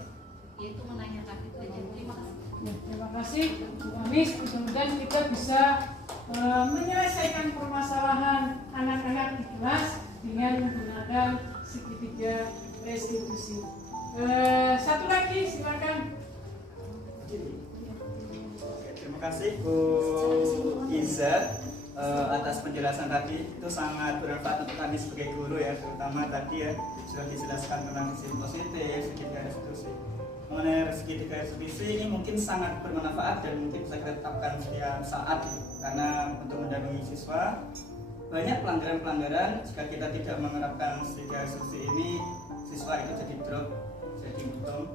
yaitu menanyakan itu aja. Terima kasih. Terima kasih Bu Amis. Mudah-mudahan kita bisa menyelesaikan permasalahan anak-anak di kelas dengan menggunakan segitiga restitusi. Satu lagi, silakan. Terima kasih Bu Giza. atas penjelasan tadi. Itu sangat bermanfaat untuk kami sebagai guru ya, terutama tadi ya sudah dijelaskan tentang sisi positif, segitiga restitusi. Mengenai segitiga restitusi ini mungkin sangat bermanfaat dan mungkin bisa kita tetapkan setiap saat, karena untuk mendampingi siswa banyak pelanggaran-pelanggaran. Jika kita tidak menerapkan segitiga restitusi ini, siswa itu jadi drop, jadi butung.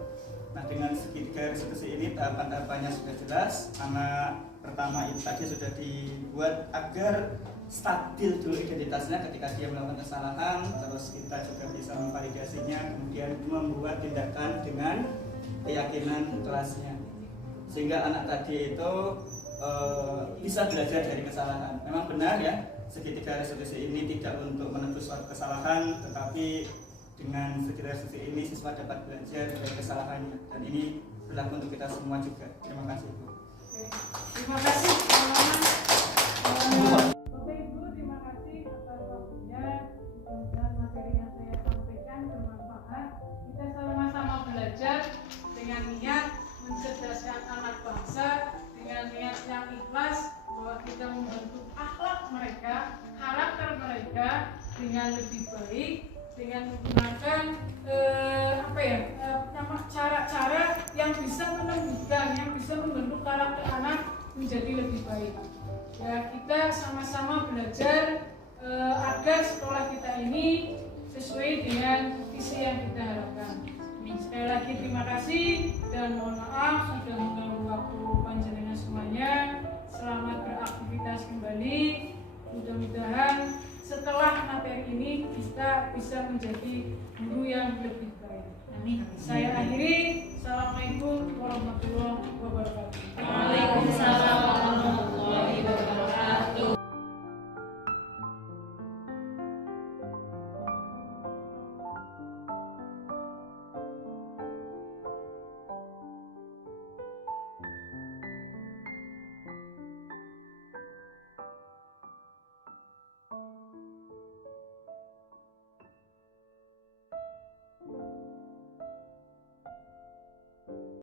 Nah, dengan segitiga restitusi ini tahapan-tahapannya sudah jelas. Karena pertama itu tadi sudah dibuat agar stabil dulu identitasnya ketika dia melakukan kesalahan, terus kita juga bisa memvalidasinya, kemudian membuat tindakan dengan keyakinan kelasnya, sehingga anak tadi itu bisa belajar dari kesalahan. Memang benar ya, segitiga restitusi ini tidak untuk menebus suatu kesalahan, tetapi dengan segitiga restitusi ini siswa dapat belajar dari kesalahannya, dan ini berlaku untuk kita semua juga. Terima kasih Bu. Terima kasih teman-teman. Bapak Ibu, terima kasih atas waktunya. Mudah-mudahan materi yang saya sampaikan bermanfaat. Kita sama-sama belajar dengan niat mencerdaskan anak bangsa, dengan niat yang ikhlas bahwa kita membentuk akhlak mereka, karakter mereka dengan lebih baik, dengan menggunakan cara-cara yang bisa menumbuhkan, yang bisa membentuk karakter anak menjadi lebih baik. Ya, kita sama-sama belajar agar sekolah kita ini sesuai dengan visi yang kita harapkan. Sekali lagi terima kasih dan mohon maaf sudah mengganggu waktu panjenengan semuanya. Selamat beraktivitas kembali. Mudah-mudahan setelah materi ini kita bisa menjadi guru yang lebih baik. Amin. Saya